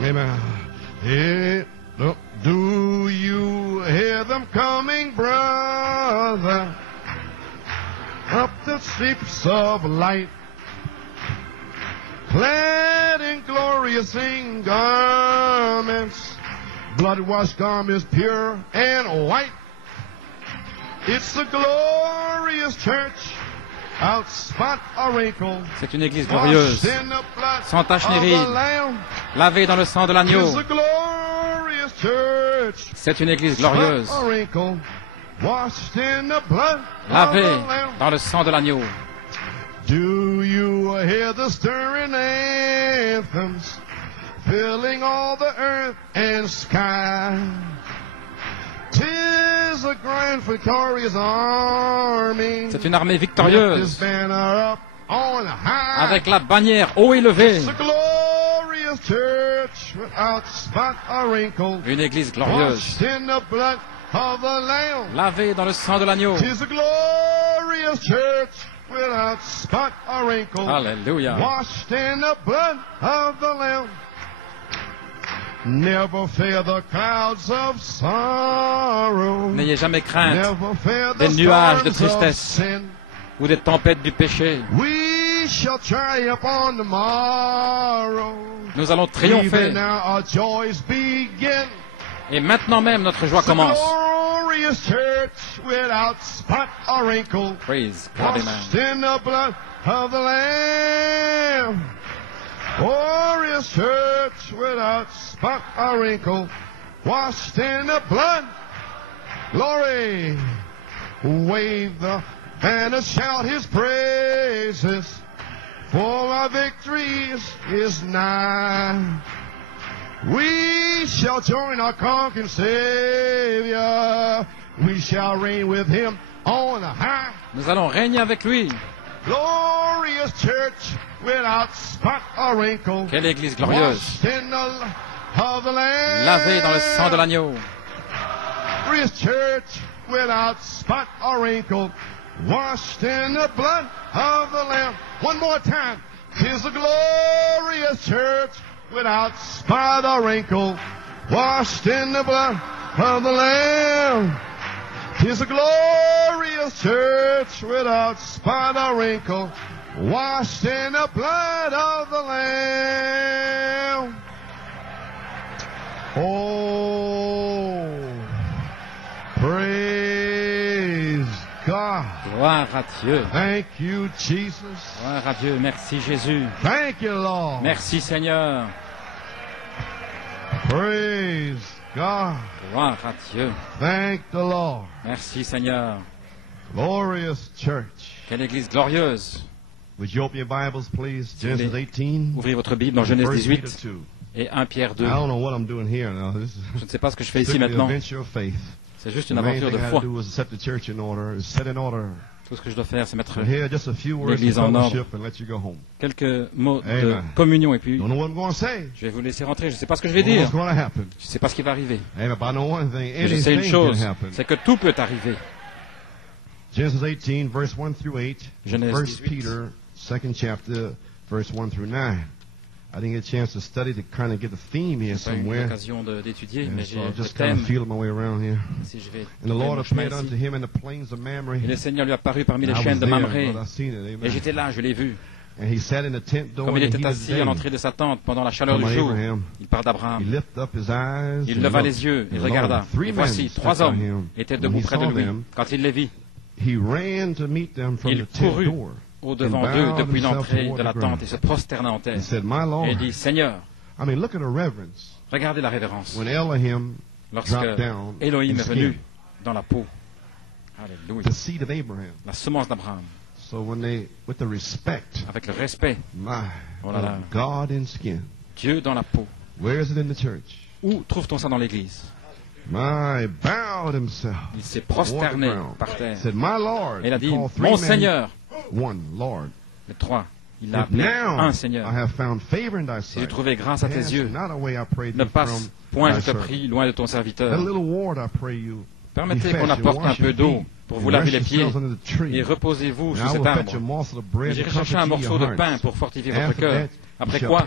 Amen. Do you hear them coming, brother? Up the steeps of light, clad in glorious garments, blood-washed garments pure and white. It's a glorious church, out spot or wrinkle. C'est une église glorieuse, sans tache ni ride, lavée dans le sang de l'agneau. C'est une église glorieuse, lavée dans le sang de l'agneau. Do you hear the stirring anthems, filling all the earth and sky? 'Tis a grand victorious army. C'est une armée victorieuse, avec la bannière haut élevée. Une église glorieuse, lavée dans le sang de l'agneau. Alléluia. N'ayez jamais crainte des nuages de tristesse ou des tempêtes du péché. Nous allons triompher. Et maintenant même, notre joie commence. Praise God, amen. Glorious church without spot or wrinkle, washed in the blood. Glory. Wave the banner, shout his praises, for our victory is nigh. We shall join our conquering Savior. We shall reign with him on high. Nous allons régner avec lui. Glorious church without spot or wrinkle. Quelle église glorieuse, lavée dans le sang de l'agneau. Glorious church without spot or wrinkle, washed in the blood of the Lamb. One more time. 'Tis a glorious church without spot or wrinkle, washed in the blood of the Lamb. 'Tis a glorious church without spot or wrinkle, washed in the blood of the Lamb. Oh, praise God. Gloire à Dieu. Thank you, Jesus. Gloire à Dieu. Merci Jésus. Thank you, Lord. Merci Seigneur. Praise God. Gloire à Dieu. Thank the Lord. Merci Seigneur. Glorious church. Quelle église glorieuse. Would you open your Bibles, please? Genesis 18. Ouvrez votre Bible dans Genèse Verse 18 Peter 2. et 1 Pierre 2. I don't know what I'm doing here now. This is Je ne sais pas ce que je fais ici strictly a maintenant. venture of faith. C'est juste The une main aventure thing de I had foi. to do was set the church in order, set in order. Tout ce que je dois faire, c'est mettre But here, just a few words of l'église en ordre. fellowship and let you go home. Quelques mots de Amen. communion et puis Don't know what I'm going to say. je vais vous laisser rentrer. Je ne sais pas ce que je vais Don't know dire. what's going to happen. Je ne sais pas ce qui va arriver. Amen. But I know one thing. Mais je sais une Anything chose, can happen. c'est que tout peut arriver. Genesis 18, verse 1 through 8. Genèse 1 18. Peter, second chapter, verse 1 through 9. I didn't get a chance to study to kind of get the theme here J'ai pas eu somewhere. l'occasion d'étudier, And mais so j'ai I'm le just kind thème. of feeling my way around here. Si je vais And the trouver Lord mon chemin appeared unto ici. him in the plains of Mamre. Et le Seigneur lui apparut parmi les And I chaînes was de there, Mamré. but I seen it. Et Amen. j'étais là, je l'ai vu. And he sat in the tent door Comme in il the était heat of assis the à day. l'entrée de sa tente pendant la chaleur From du jour, Abraham. il parle He d'Abraham. lifted up his eyes Il and leva looked. les yeux et And regarda. lo, three Et men voici, stood 3 by hommes him. étaient When debout he près de saw lui. them, Quand il les vit, he ran to meet them from il the tent courut door au-devant and d'eux bowed depuis himself l'entrée toward de la the ground. tente et se prosterna en terre. He said, My Et Lord. il dit, Seigneur, I mean, look at the reverence. regardez la révérence. When Elohim Lorsque dropped down Elohim in est venu skin, dans la peau. Alléluia. the seed of Abraham. La semence d'Abraham. So when they, with the respect, Avec le respect, my, Oh là là. of God in skin. Dieu dans la peau. Where is it in the church? Où trouve-t-on ça dans l'église? My bowed himself. Il s'est toward the prosterné ground. par terre. Said, My Lord. Et il a dit, Called three mon men, Seigneur. One Lord. Les 3. Il l'a If appelé now un I Seigneur. have found favor in thy Si j'ai sight. trouvé grâce à tes Cast yeux, not away, I pray ne thee, passe from point, thy je te servant. prie, loin de ton Let serviteur. a little water, I pray you. Permettez Be qu'on fetched and apporte un wash peu your d'eau feet pour vous laver les pieds, et reposez-vous sous cet arbre. Et j'irai chercher un morceau de pain pour fortifier votre cœur. Après quoi,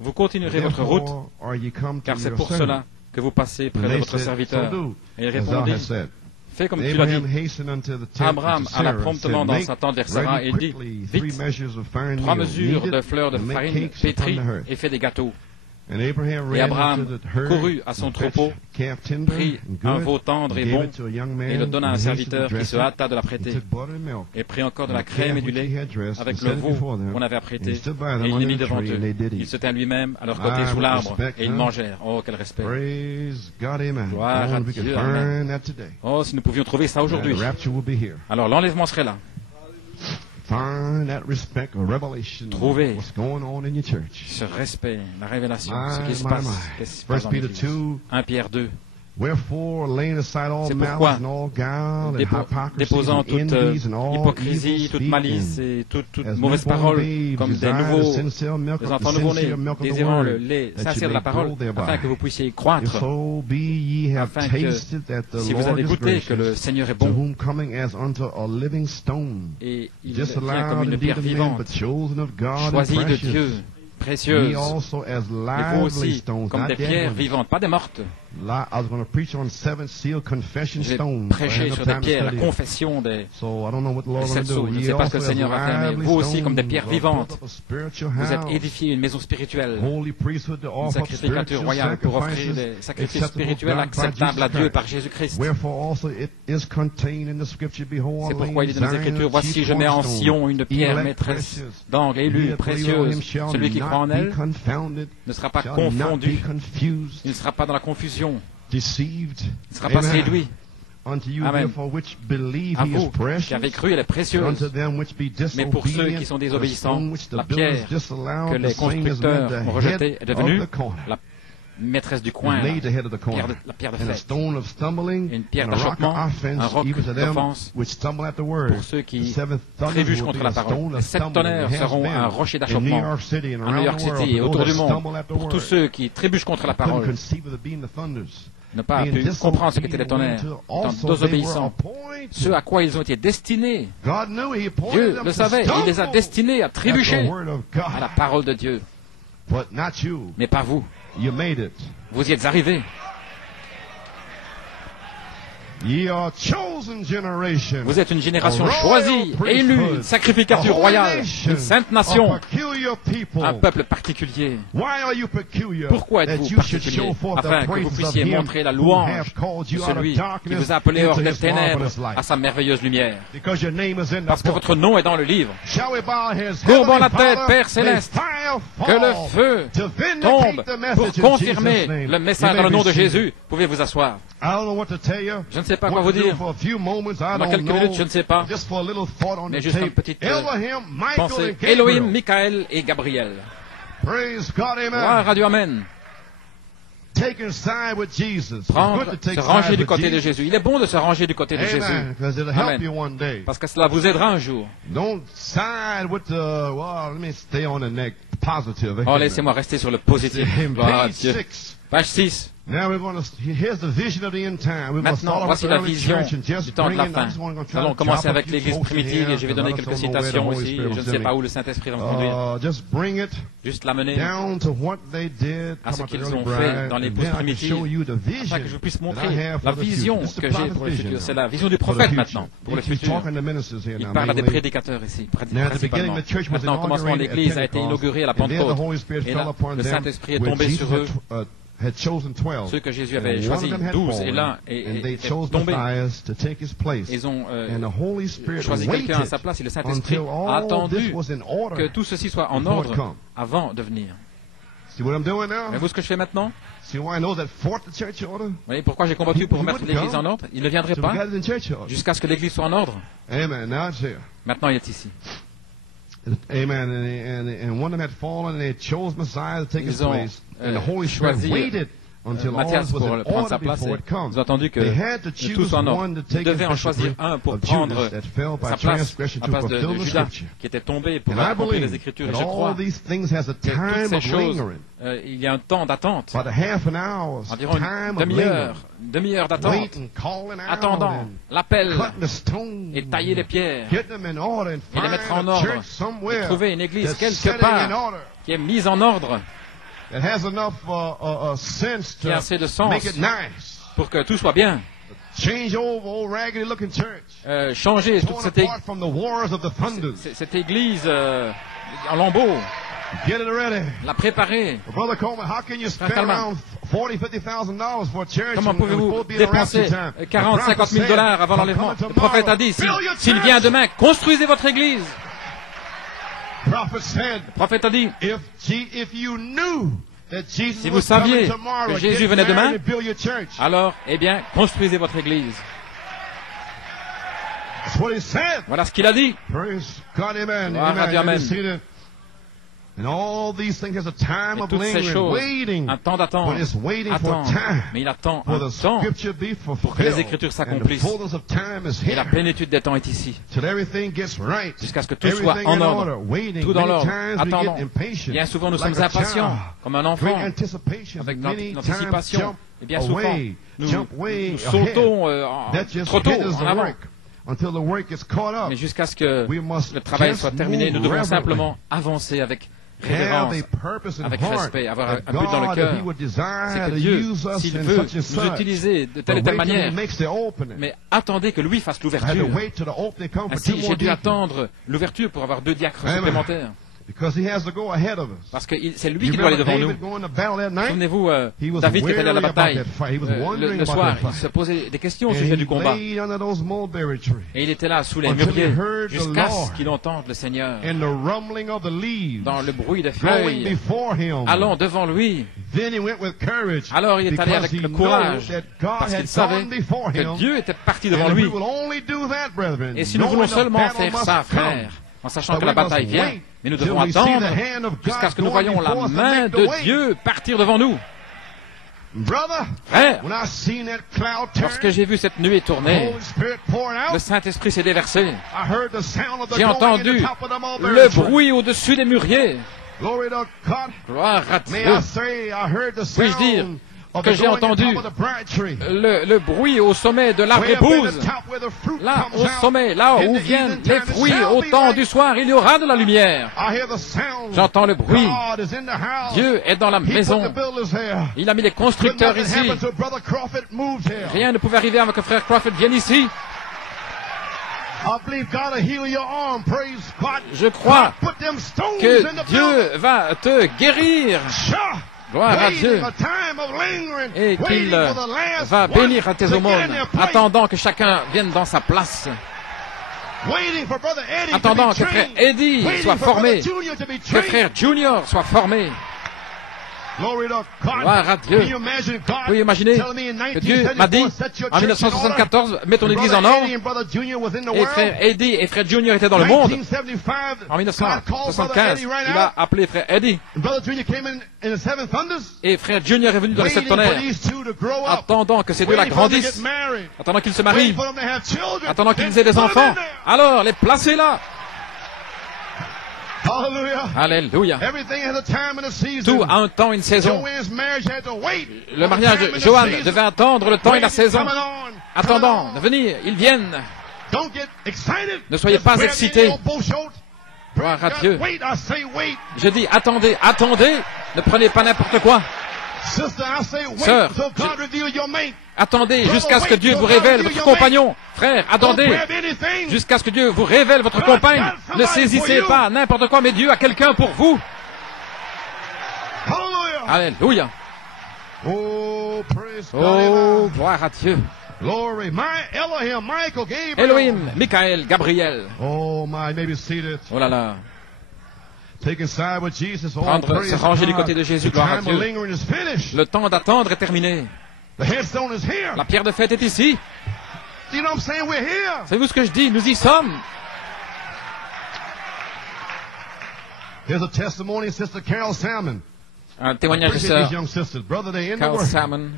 vous continuerez votre route, car c'est pour cela que vous passez près de votre serviteur. Et il répondit, fais comme tu l'as dit. Abraham alla promptement dans sa tente vers Sarah et dit, vite, 3 mesures de fleurs de farine pétries et fais des gâteaux. Et Abraham courut à son troupeau, prit un veau tendre et bon, et le donna à un serviteur qui se hâta de l'apprêter, et prit encore de la crème et du lait avec le veau qu'on avait apprêté, et il les mit devant eux. Il se tint lui-même à leur côté sous l'arbre, et ils mangèrent. Oh, quel respect! Gloire à Dieu, amen. Oh, si nous pouvions trouver ça aujourd'hui. Alors l'enlèvement serait là. Trouvez ce respect, la révélation, ce qui se passe dans l'Église. 1 Pierre 2. C'est pourquoi, déposant toute hypocrisie, toute malice et toute mauvaise parole, comme des enfants nouveau-nés, désirant le lait sincère de la parole, afin que vous puissiez croître, afin que, si vous avez goûté que le Seigneur est bon, et il vient comme une pierre vivante, choisie de Dieu, précieuse, et vous aussi, comme des pierres vivantes, pas des mortes. J'ai prêché sur des pierres, la confession des 7 sceaux. Je ne sais pas ce que le Seigneur va faire, mais vous aussi, comme des pierres vivantes, vous êtes édifiés une maison spirituelle, une sacrificature royale pour offrir des sacrifices spirituels acceptables à Dieu par Jésus-Christ. C'est pourquoi il dit dans les Écritures, voici, je mets en Sion une pierre maîtresse, d'angle, élue, précieuse. Celui qui croit en elle ne sera pas confondu, il ne sera pas dans la confusion. Il ne sera pas séduit. Amen. À vous qui avez cru, elle est précieuse. Mais pour ceux qui sont désobéissants, la pierre que les constructeurs ont rejetée est devenue la maîtresse du coin, la pierre de fête, une pierre d'achoppement, un roc d'offense pour ceux qui trébuchent contre la parole. Les 7 tonnerres seront un rocher d'achoppement à New York City et autour du monde pour tous ceux qui trébuchent contre la parole. Ne pas pu comprendre ce qu'étaient les tonnerres, étant désobéissants, ce à quoi ils ont été destinés. Dieu le savait, il les a destinés à trébucher à la parole de Dieu. Mais pas vous. Vous y êtes arrivés. Vous êtes une génération choisie, élue, une sacrificature royale, une sainte nation, un peuple particulier. Pourquoi êtes-vous particulier? Afin que vous puissiez montrer la louange de celui qui vous a appelé hors des ténèbres à sa merveilleuse lumière. Parce que votre nom est dans le livre. Courbons la tête, Père Céleste, que le feu tombe pour confirmer le message dans le nom de Jésus. Pouvez vous asseoir. Je ne sais pas quoi vous dire. Dans quelques minutes, je ne sais pas. Mais juste une petite pensée. Elohim, Michael et Gabriel. Gloire à Dieu, amen. Prendre, se ranger du côté de Jésus. Il est bon de se ranger du côté de Jésus. Amen. Parce que cela vous aidera un jour. Oh, laissez-moi rester sur le positif. Gloire à Dieu. Page 6. Maintenant, voici la vision du temps de la fin. Nous allons commencer avec l'Église primitive et je vais donner quelques citations aussi. Je ne sais pas où le Saint-Esprit va me conduire. Juste l'amener à ce qu'ils ont fait dans l'Église primitive, afin que je puisse montrer la vision que j'ai pour le futur. C'est la vision du prophète maintenant, pour le futur. Il parle à des prédicateurs ici, principalement. Maintenant, au commencement, l'Église a été inaugurée à la Pentecôte et là, le Saint-Esprit est tombé sur eux. Ceux que Jésus avait choisis, 12, et là, est tombé. Ils ont choisi quelqu'un à sa place et le Saint-Esprit a attendu que tout ceci soit en ordre avant de venir. Voyez-vous ce que je fais maintenant? Vous voyez pourquoi j'ai combattu pour mettre l'Église en ordre? Il ne viendrait pas jusqu'à ce que l'Église soit en ordre. Maintenant, il est ici. Ils ont choisi Mathias pour prendre sa place. Ils ont attendu que tout soit en ordre. Ils devaient en choisir un pour prendre sa place à place de Judas, qui était tombé pour accomplir les Écritures. Et je crois que toutes ces choses, il y a un temps d'attente, environ une demi-heure d'attente, attendant l'appel et tailler les pierres et les mettre en ordre et trouver une église quelque part qui est mise en ordre, qui a assez de sens pour que tout soit bien. Changer toute cette église en lambeaux, la préparer. Comment pouvez-vous dépenser 40-50 000 $ avant l'enlèvement? Le prophète a dit, s'il vient demain, construisez votre église. Le prophète a dit, si vous saviez que Jésus venait demain, alors, eh bien, construisez votre église. Voilà ce qu'il a dit. Gloire à Dieu, amen. Et toutes ces choses, un temps d'attente, mais il attend un temps pour que les Écritures s'accomplissent. Et la plénitude des temps est ici. Jusqu'à ce que tout soit en ordre, tout dans l'ordre. Attendons. Bien souvent, nous sommes impatients, comme un enfant, avec notre anticipation. Et bien souvent, nous sautons trop tôt en avant. Mais jusqu'à ce que le travail soit terminé, nous devons simplement avancer avec révérence, avec respect, avoir un but dans le cœur. C'est que Dieu, s'il veut nous utiliser de telle et telle manière, mais attendez que lui fasse l'ouverture. Ainsi, j'ai dû attendre l'ouverture pour avoir 2 diacres supplémentaires. Parce que c'est lui qui doit aller devant nous. Souvenez-vous, David qui est allé à la bataille, le soir, il se posait des questions au sujet du combat. Et il était là, sous les mûriers, jusqu'à ce qu'il entende le Seigneur. Dans le bruit des feuilles, allons devant lui. Alors il est allé avec le courage, parce qu'il savait que Dieu était parti devant lui. Et si nous voulons seulement faire ça, frère, en sachant que la bataille vient, mais nous devons attendre jusqu'à ce que nous voyions la main de Dieu partir devant nous. Frère, lorsque j'ai vu cette nuée tourner, le Saint-Esprit s'est déversé. J'ai entendu le bruit au-dessus des mûriers. Gloire à Dieu. Puis-je dire que j'ai entendu le bruit au sommet de l'arbre épouse. Là, au sommet, là où viennent les fruits au temps du soir, il y aura de la lumière. J'entends le bruit. Dieu est dans la maison. Il a mis les constructeurs ici. Rien ne pouvait arriver avant que frère Crawford vienne ici. Je crois que Dieu va te guérir. Gloire à Dieu. Et qu'il va bénir à tes aumônes, attendant que chacun vienne dans sa place. Attendant que frère Eddie soit formé, que frère Junior soit formé. Gloire à Dieu. Vous pouvez imaginer que Dieu m'a dit, en 1974, mets ton église en ordre. Et frère Eddie et frère Junior étaient dans le monde. En 1975, il a appelé frère Eddie. Et frère Junior est venu dans les 7 tonnerres. Attendant que ces deux-là grandissent. Attendant qu'ils se marient. Attendant qu'ils aient des enfants. Alors, les placez là. Alléluia. Tout a un temps, une saison. Le mariage de Joanne devait attendre le temps et la saison. Attendant de venir, ils viennent. Ne soyez pas excités. Gloire à Dieu. Je dis, attendez, attendez. Ne prenez pas n'importe quoi. Sœur, attendez jusqu'à ce que Dieu vous révèle votre compagnon. Frère, attendez jusqu'à ce que Dieu vous révèle votre compagne. Ne saisissez pas n'importe quoi, mais Dieu a quelqu'un pour vous. Alléluia. Oh, gloire à Dieu. Elohim, Michael, Gabriel. Oh là là. Prendre, se ranger du côté de Jésus, gloire à Dieu. Le temps d'attendre est terminé. La pierre de fête est ici. Savez-vous ce que je dis? Nous y sommes. Un témoignage de sœur Carl Salmon.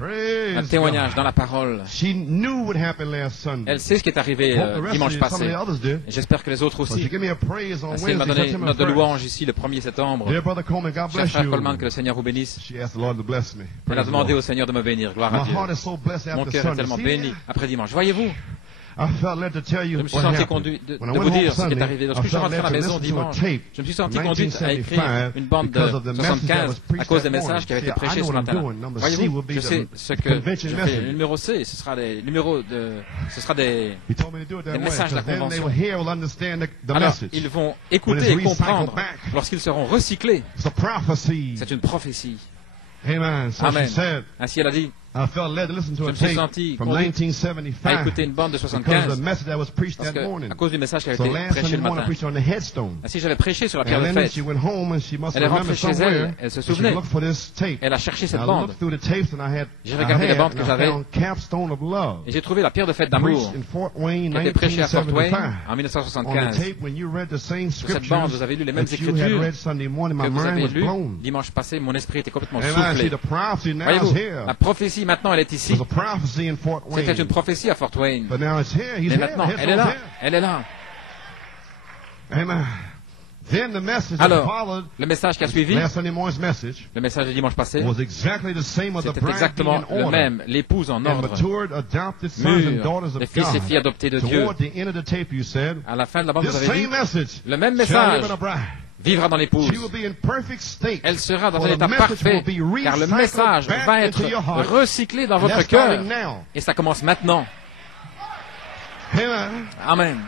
Un témoignage dans la parole. Elle sait ce qui est arrivé dimanche passé. J'espère que les autres aussi. Ainsi, elle m'a donné une note de louange ici le 1er septembre. Cher frère Coleman, que le Seigneur vous bénisse. Elle a demandé au Seigneur de me bénir. Gloire à Dieu. Mon cœur est tellement béni après dimanche. Voyez-vous, je me suis senti conduit de vous dire ce qui est arrivé. Lorsque je suis rentré à la maison dimanche, je me suis senti conduit à écrire une bande de 75 à cause des messages qui avaient été prêchés ce matin. Voyez-vous, je sais ce que je fais. Le numéro C, ce sera des messages de la convention. Alors, ils vont écouter et comprendre lorsqu'ils seront recyclés. C'est une prophétie. Amen. Ainsi, elle a dit. Je me suis senti conduit à écouter une bande de 75 parce que, à cause du message qui a été prêché le matin. Ainsi, j'avais prêché sur la pierre de fête. Elle est rentrée chez elle, elle se souvenait. Elle a cherché cette bande. J'ai regardé les bandes que j'avais et j'ai trouvé la pierre de fête d'amour qui a été prêchée à Fort Wayne en 1975. Sur cette bande, vous avez lu les mêmes écritures que vous avez lues dimanche passé. Mon esprit était complètement soufflé. Voyez-vous, la prophétie maintenant elle est ici. C'était une prophétie à Fort Wayne. Mais maintenant, elle est là. Elle est là. Alors, le message qui a suivi, le message du dimanche passé, c'était exactement le même. L'épouse en ordre, mûre, les fils et filles adoptés de Dieu. À la fin de la bande, vous avez dit, le même message vivra dans l'épouse. Elle sera dans un état parfait, car le message va être recyclé dans votre cœur. Et ça commence maintenant. Amen.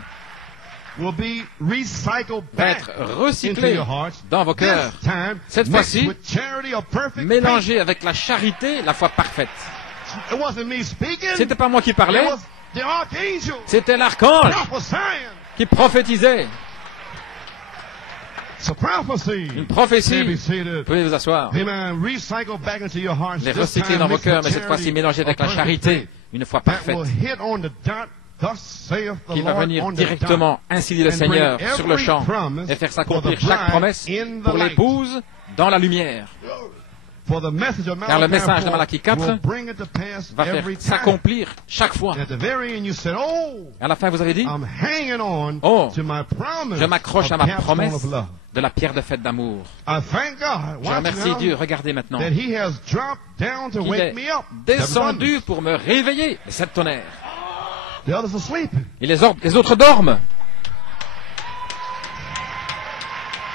Va être recyclé dans vos cœurs. Cette fois-ci, mélangé avec la charité, la foi parfaite. C'était pas moi qui parlais, c'était l'archange qui prophétisait. Une prophétie. Vous pouvez vous asseoir. Les recycler dans vos cœurs, mais cette fois-ci mélangés avec la charité, une foi parfaite. Qui va venir directement, ainsi dit le Seigneur, sur le champ et faire s'accomplir chaque promesse pour l'épouse dans la lumière. Car le message de Malachie 4 va faire s'accomplir chaque fois. À la fin, vous avez dit, oh, je m'accroche à ma promesse de la pierre de fête d'amour. Je remercie Dieu, regardez maintenant, qu'il est descendu pour me réveiller, cette tonnerre. Et les autres dorment.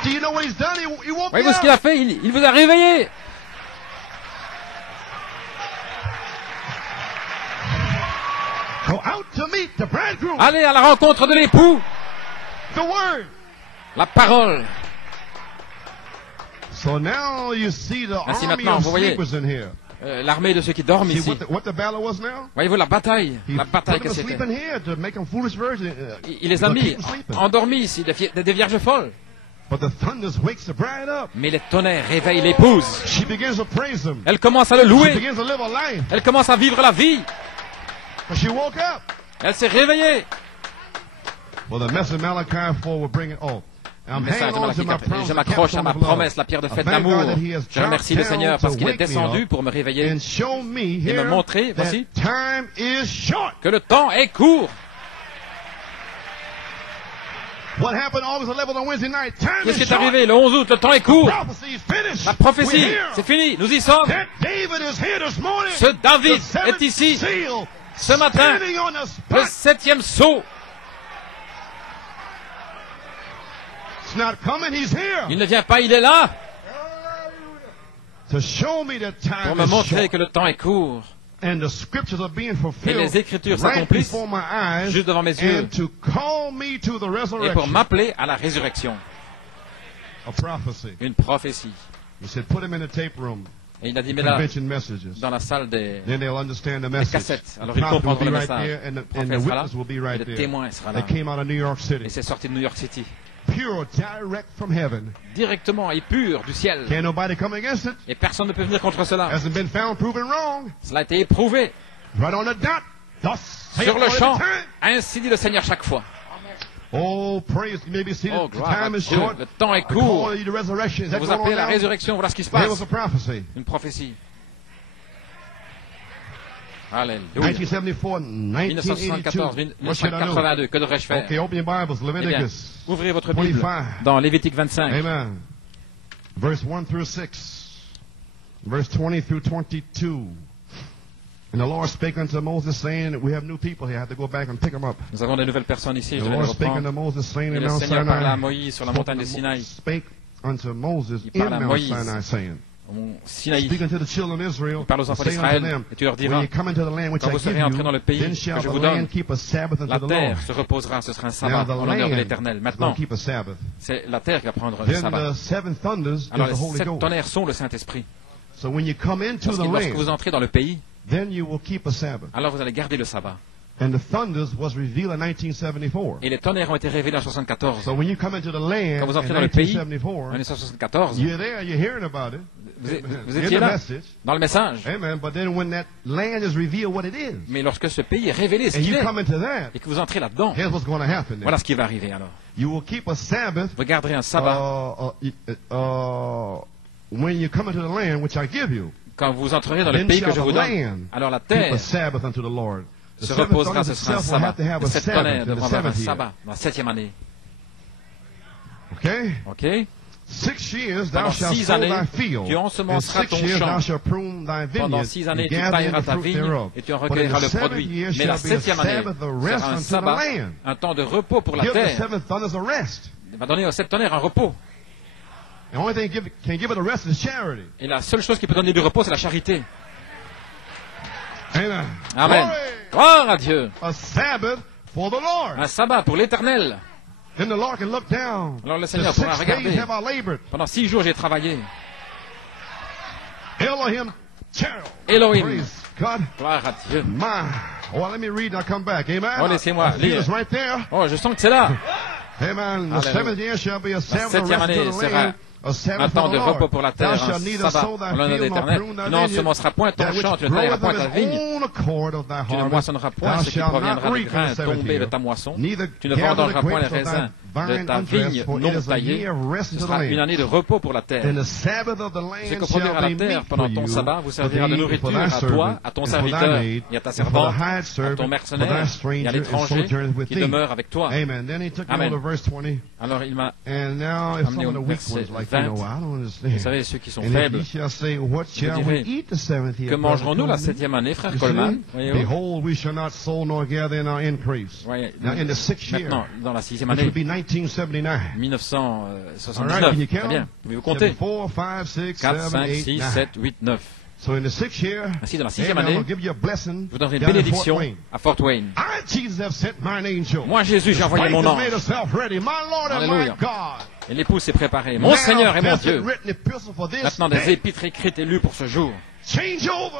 Voyez-vous ce qu'il a fait? Il vous a réveillé. Allez à la rencontre de l'époux. La parole. Ainsi maintenant, vous voyez l'armée de ceux qui dorment ici. Voyez-vous la bataille que c'était. Il les a mis endormis ici, des vierges folles. Mais les tonnerres réveillent l'épouse. Elle commence à le louer. Elle commence à vivre la vie. Elle s'est réveillée. Je m'accroche à ma promesse, la pierre de fête d'amour. Je remercie le Seigneur parce qu'il est descendu pour me réveiller et me montrer, voici, que le temps est court. Qu'est-ce qui est arrivé le 11 août? Le temps est court. La prophétie, c'est fini. Nous y sommes. Ce David est ici ce matin, le 7e sceau. Il ne vient pas, il est là. Pour me montrer que le temps est court. Et les Écritures s'accomplissent juste devant mes yeux. Et pour m'appeler à la résurrection. Une prophétie. Et il a dit, mais là, dans la salle des cassettes. Alors ils comprendront le message. Le prophète sera là, et le témoin sera là. Et c'est sorti de New York City. Directement et pur du ciel. Et personne ne peut venir contre cela. Cela a été éprouvé. Sur le champ, ainsi dit le Seigneur chaque fois. Oh, praise. You may be seated. Oh, The gloire à time is Dieu. short. Le temps est court. Call you to resurrection. Is that Vous going appelez on la now? résurrection, voilà ce qui se There was passe. a prophecy. Une prophétie. Alléluia. 1974, 1974, 1982. What should I do? 1982, que devrais-je faire? Okay, open your Bibles. Eh bien, Leviticus ouvrez votre Bible 25. dans Lévitique 25. Amen. Verse 1 through 6. Verse 20 through 22. And the Lord spake unto Moses, saying, we have new people here. I have to go back and pick them up. Nous avons de nouvelles personnes ici, je The vais les Lord spake reprendre. unto Moses, saying Et in le Mount Seigneur parla à Sinai. Moïse sur la montagne de Sinaï. Spake unto Moses Il parle in à Mount Moïse. Sinai, saying, Au mont Sinaï. Speak unto the children of Israel, Il parle aux enfants say unto d'Israël, them, et tu leur when diras, you come into the land which quand I vous give serez entrés dans le you, pays then que shall je the vous donne, land keep a Sabbath unto la the terre Lord. se reposera, ce sera un Now sabbat the en l'honneur de land l'Éternel. is Maintenant, going to keep a Sabbath. c'est la terre qui va prendre le Then sabbat. the seven thunders is Alors the les Holy 7 Ghost. tonnerres sont le Saint-Esprit. So when you come into the Lorsque vous land, entrez dans le pays, then you will keep a Sabbath. alors vous allez garder le sabbat. And the thunders was revealed in 1974. Et les tonnerres ont été révélés en 74. So when you come into the land Quand vous in entrez dans le pays, en 1974, 1974, you're there, you're hearing about it. vous In étiez the là, message. dans le message. Amen. But then when that land is revealed what it is, Mais lorsque ce pays est révélé ce and qu'il you est, come into that, et que vous entrez là-dedans, here's what's going to happen then. voilà ce qui va arriver alors. You will keep a Sabbath Vous garderez un sabbat when you come into the land which I give you. quand vous entrerez dans le Then pays que shall je the vous donne. land Alors la keep terre a Sabbath unto the Lord. The se seven reposera, thunders ce sera un itself will have sabbat. to have Les a 7 tonnerres Sabbath in the devront avoir un 7th year. sabbat dans la 7e année. Okay? Ok? 6 years thou Pendant shalt 6 sow années, thy field. tu In ensemenceras 6 ton years thou champ. shalt prune thy Pendant vineyard, 6 années, and tu gather in tailleras the ta fruit vigne thereof. et tu en But in recueilleras the le 7th produit. year Mais la shall be a 7e année Sabbath of rest sera un unto the sabbat, land. un temps de repos pour la Give the terre. seven thunders a rest. Il va donner aux 7 tonnerres un repos. The only thing can give it a rest is charity. Et la seule chose qui peut donner du repos, c'est la charité. Amen. Amen. Glory. Gloire à Dieu. A Sabbath for the Lord. Un sabbat pour l'Éternel. Then the Lord can look down. Alors le The Seigneur 6 pourra days regarder. have I labored. Pendant 6 jours, j'ai travaillé. Elohim Cherub. Elohim. Praise God. Gloire à Dieu. My. Oh, let me read and I'll come back. Amen. Oh, laissez-moi I feel lire. it's right there. Oh, je sens que c'est là. Amen. The Hallelujah. 7th year shall be a Sabbath of septième rest année to the sera land. A Un Sabbath temps for de the Lord. repos pour la Thou terre, shalt un neither sabbat sow thy en l'honneur de field nor l'Éternel. prune thy Tu n'ensemenceras point ton That which champ, tu ne tailleras groweth point of ta his vigne. own accord of thy Tu ne harvest. moissonneras point Thou ce qui shalt proviendra not du reap in grain the 7th tombé de year. ta moisson. Neither Tu ne gather the vendangeras point les grapes of thy raisins de vine ta undressed, vigne for it non is a taillée. year of rest Ce unto the sera une land. année de repos pour la And terre. the Sabbath of the Ce land que produira shall la be terre meat pendant for ton you, sabbat vous for servira de thee, nourriture for thy à toi, servant, à ton and for thy serviteur maid, et à ta and for thy servante, hired à ton servant, for thy mercenaire et à stranger and l'étranger sojourner with qui thee. demeure avec toi. Amen. Then he took me Amen. on to verse 20. Alors il m'a, And now if Amené some of au the weak verset ones, like, 20, I don't understand. vous savez, ceux qui sont And if faibles, ye shall say, what shall dirai, we eat the 7th year? que mangerons-nous la brother 7e année, frère Coleman? Coleman? You see? Voyez-vous? Behold, we shall not sow nor gather in our increase. Voyez, Now in the 6th year, maintenant, dans la 6e which année, would be 1979. 1979. All right, can you count? Très bien. Pouvez-vous compter? 4, 5, 6, 4, 7, 5, 8, 6, 9. 7, 8, 9. So in the 6th year, Ainsi, dans la 6e amen, I'm année, going to give you a blessing je vous donnerai une down in Fort bénédiction Wayne. à Fort Wayne. I, Jesus, have sent mine angel. Moi, Jésus, j'ai envoyé mon Faith has made ange. herself ready. My Lord and my Alléluia. God. Et l'épouse s'est préparée. Mon Seigneur et mon Manifested Dieu. written epistle for this Maintenant, des day. épîtres écrites et lues pour ce jour. Change over.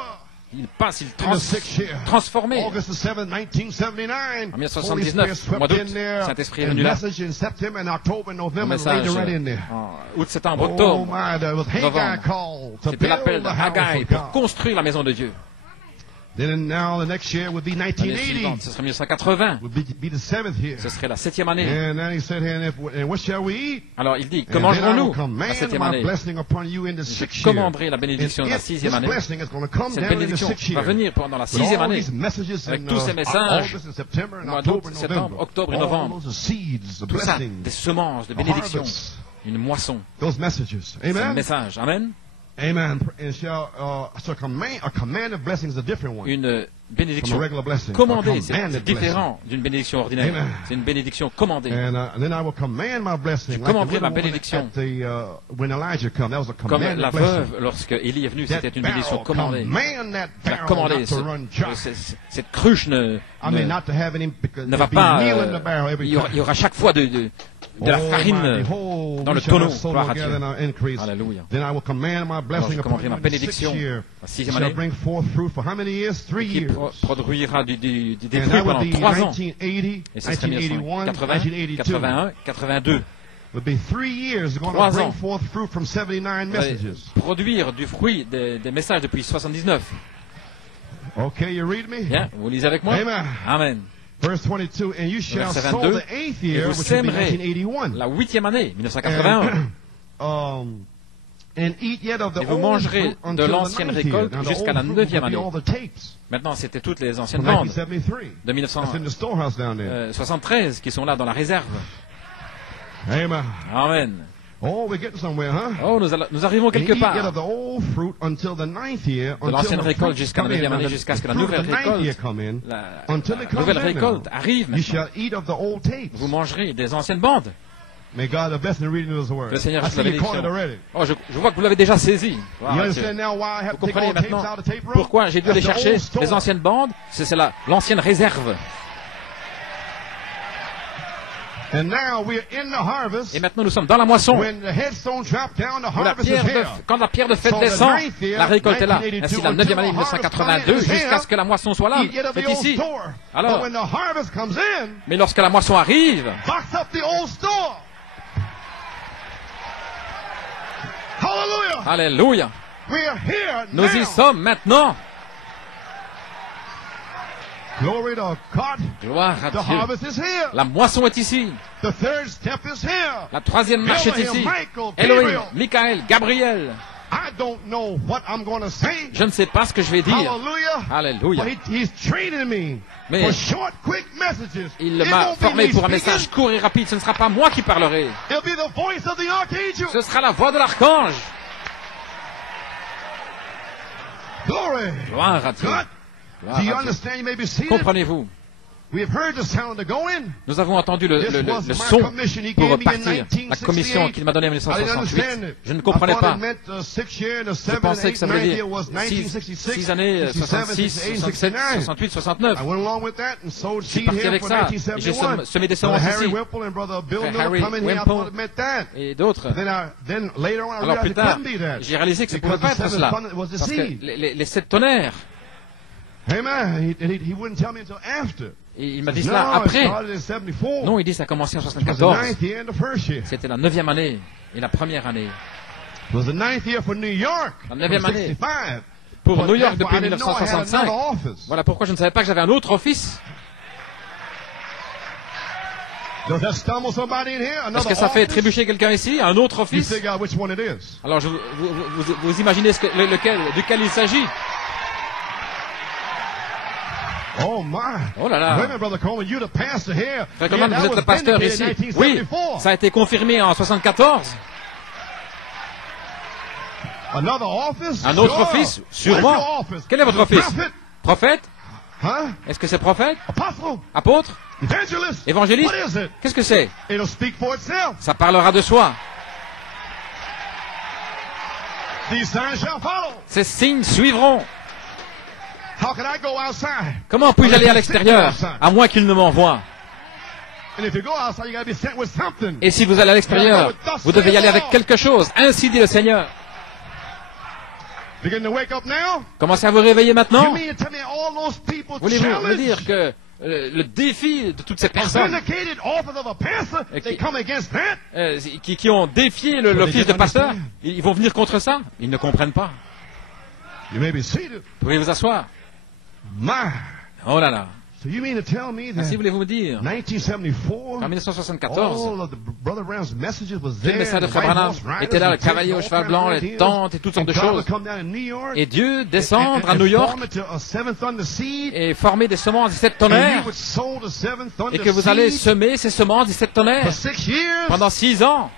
Il passe, il In the 6th year, transformé. August the 7th, 1979. En 1979, au mois d'août, Saint-Esprit est venu là. Message in September and October and Un November message laid right in there. en août, septembre, Oh octobre. my, there was Haggai novembre. called to C'était l'appel build de the house Haggai of pour God. construire la maison de Dieu. Then now the next year would be L'année 1980. suivante, ce serait 1980. Would be the 7th year. Ce serait la 7e année. And then he said, and what shall we eat? Alors il dit, que And then I will mangerons-nous la command 7e my année? blessing upon you in the Je 6th year. commanderai la bénédiction de la And 6e this année. blessing is going to come Cette down in the bénédiction 6th va year. venir pendant la With 6e all année. these messages Avec in tous ces messages, August and September and mois d'août, October and septembre, November. octobre et All novembre. those seeds, the Tout ça, blessing, des semences de the bénédiction. harvest, Une moisson. those messages. C'est un Amen. message. Amen. Amen. And shall so a command of blessing is a different one Une from bénédiction a regular blessing. commandée. A C'est commanded différent d'une bénédiction ordinaire. Amen. C'est une bénédiction commandée. blessing. And then I will command my blessing. Like the commanderai widow ma woman bénédiction. at the, when Elijah came, that was a Comme commanded la blessing. veuve, lorsque Élie est venu, That c'était une bénédiction barrel, commandée. command that Elle a barrel commandé. not to run dry. Cette cruche ne Not to have any, because va there'd be pas. meal in the barrel every Il y aura chaque fois de la farine dans le tonneau. Gloire à Dieu. Alléluia. Then I will command my Alors blessing je upon commanderai you ma in the 6th bénédiction year. la It 6e shall année bring forth fruit for how many years? 3 qui years. produira des And fruits that would pendant be 3 ans. 1980, Et ce serait 1981, 1980, 1982. 81, 82. Would be 3 years. It's going 3 to bring ans. forth fruit from 79 Vous allez messages. produire du fruit des messages depuis 79. Okay, you read me? Bien, vous lisez avec moi? Amen. Amen. Verse 22, and you shall Verset sow 22, the 8th et year, vous which will be sèmerez 1981. la 8e année, 1981. And eat yet of the Et vous old mangerez fruit de until the l'ancienne 9th year. récolte Now, the jusqu'à old la fruit 9e will be année. all the tapes Maintenant, c'était toutes les anciennes from bandes 1973. de That's in the storehouse down there. 1973 qui sont là dans la réserve. Amen. Amen. Oh, we're getting somewhere, huh? Oh, nous arrivons And quelque eat yet of part. the old fruit until the 9th year, De l'ancienne until the récolte fruits jusqu'à la come in. 9e année, Now, jusqu'à ce que la the fruit nouvelle of the 9th year récolte, come in, la until it comes nouvelle in récolte now. arrive You maintenant. shall eat of the old tapes. Vous mangerez des anciennes bandes. May God have blessed in reading His word. Que le Seigneur I vous la see you caught it bénédiction. already. Oh, je vois que vous l'avez déjà saisi. Wow, You Dieu. understand now why I have Vous to take comprenez all tapes maintenant out of tape room? pourquoi j'ai dû aller That's the chercher old store. les anciennes bandes. C'est l'ancienne réserve. And now we're in the harvest. Et maintenant, nous sommes dans la moisson. When the headstone dropped down, the Où la harvest is pierre here. quand la pierre de fête So the descend, 9th year, la récolte est là. 1982, Ainsi, la 9e année, until the harvest 1982, is jusqu'à here, ce que la moisson soit là, eat yet of the c'est old ici. store. Alors, But when the harvest comes in, mais lorsque la moisson arrive, box up the old store. Hallelujah. alléluia, We're here nous now. y sommes maintenant. Glory to God. Gloire à The Dieu. harvest is here. La moisson est ici. The third step is here. La troisième marche est Elohim, ici. Michael, Elohim, Gabriel. Michael, Gabriel. I don't know what I'm going to say. Je ne sais pas ce que je vais dire. Hallelujah. Alléluia. But he's training me Mais for short, quick messages. Il It m'a won't be formé me pour un speaking. message court et rapide. Ce ne sera pas moi qui parlerai. It'll be the voice of the archangel. Ce sera la voix de l'archange. Glory. Gloire à Dieu. God. Gloire Do you à Dieu. understand? You may be seated. Comprenez-vous? We have heard the sound to go in. Nous avons entendu le This was son my commission he pour gave me in repartir. La commission 1968. qu'il m'a donnée en I didn't understand 1968. it. Je ne comprenais I thought pas. it meant 6 years, the Je 7, pensais que 8, ça voulait 9 dire years was 6 années, 67, 66, 68, 67, 69. 68, 69. I went along with that and sowed Je suis seed parti here avec for ça. Et j'ai 1971. semé des Brother semences Harry ici. Whipple and Brother Bill Frère Miller Harry come in here. I thought it meant that. Et d'autres. Then later on I Alors realized plus it tard, couldn't be that. j'ai réalisé que ça ne pouvait Because pas the être seven cela. thunder was the Parce que seed. les 7 tonnerres, Amen. He wouldn't tell me until after. et il m'a dit No, cela it après. started in 74. Non, il dit que ça a commencé en It was the 74. 9th year and the first year. C'était la 9e année et la première année. It was the 9th year for New York. La 9e from année. 65. Pour But New York therefore, depuis I didn't know I had 1965. another office. Voilà pourquoi je ne savais pas que j'avais un autre office. Does that stumble somebody in here? Est-ce Another que ça fait office? trébucher quelqu'un ici? Un autre You office? figure out which one it is. Alors vous imaginez duquel il s'agit? Oh my. Oh là là. Wait a minute, Brother Coleman, you the pastor here. Frère Coleman, that vous êtes was le pasteur vindicated ici. in Oui, 1974. ça a été confirmé en 74. Another office? Un autre Sure. office? Where's Sûrement. your office? Quel est votre office? Prophet? Prophète? Huh? Est-ce que c'est prophète? Apostle? Apôtre? Evangelist? Évangéliste? What is it? Qu'est-ce que c'est? It'll speak for itself. Ça parlera de soi. These signs shall follow. Ces signes suivront. How can I go outside? Comment puis-je aller à l'extérieur? À moins qu'il ne m'envoie. And if you go outside, you gotta be sent with something. Et si vous allez à l'extérieur, vous devez y aller avec quelque chose. Ainsi dit le Seigneur. Begin to wake up now? Commencez à vous réveiller You maintenant. mean to tell me all those people Voulez-vous me challenged, dire que le défi de toutes ces personnes authenticated office of a pastor, they come against that? qui ont défié l'office de pasteur, ils vont venir contre ça? Ils ne comprennent pas. You may be seated. Vous pouvez vous asseoir. My. Oh là là. So you mean to tell me that Ainsi voulez-vous me dire? 1974, En 1974, all of the Brother Brown's messages was le there. message de the Frère white Branham horse riders, était là, le the cavalier au all cheval kinds blanc, of les ideas. tentes et toutes sortes de And God would choses. come down in New York Et Dieu and descendre à New York form it to a seventh under seed, et former des semences 17 and you tonnerres would sow the seventh et under que vous allez seed semer ces semences 17 tonnerres for 6 years. pendant 6 ans.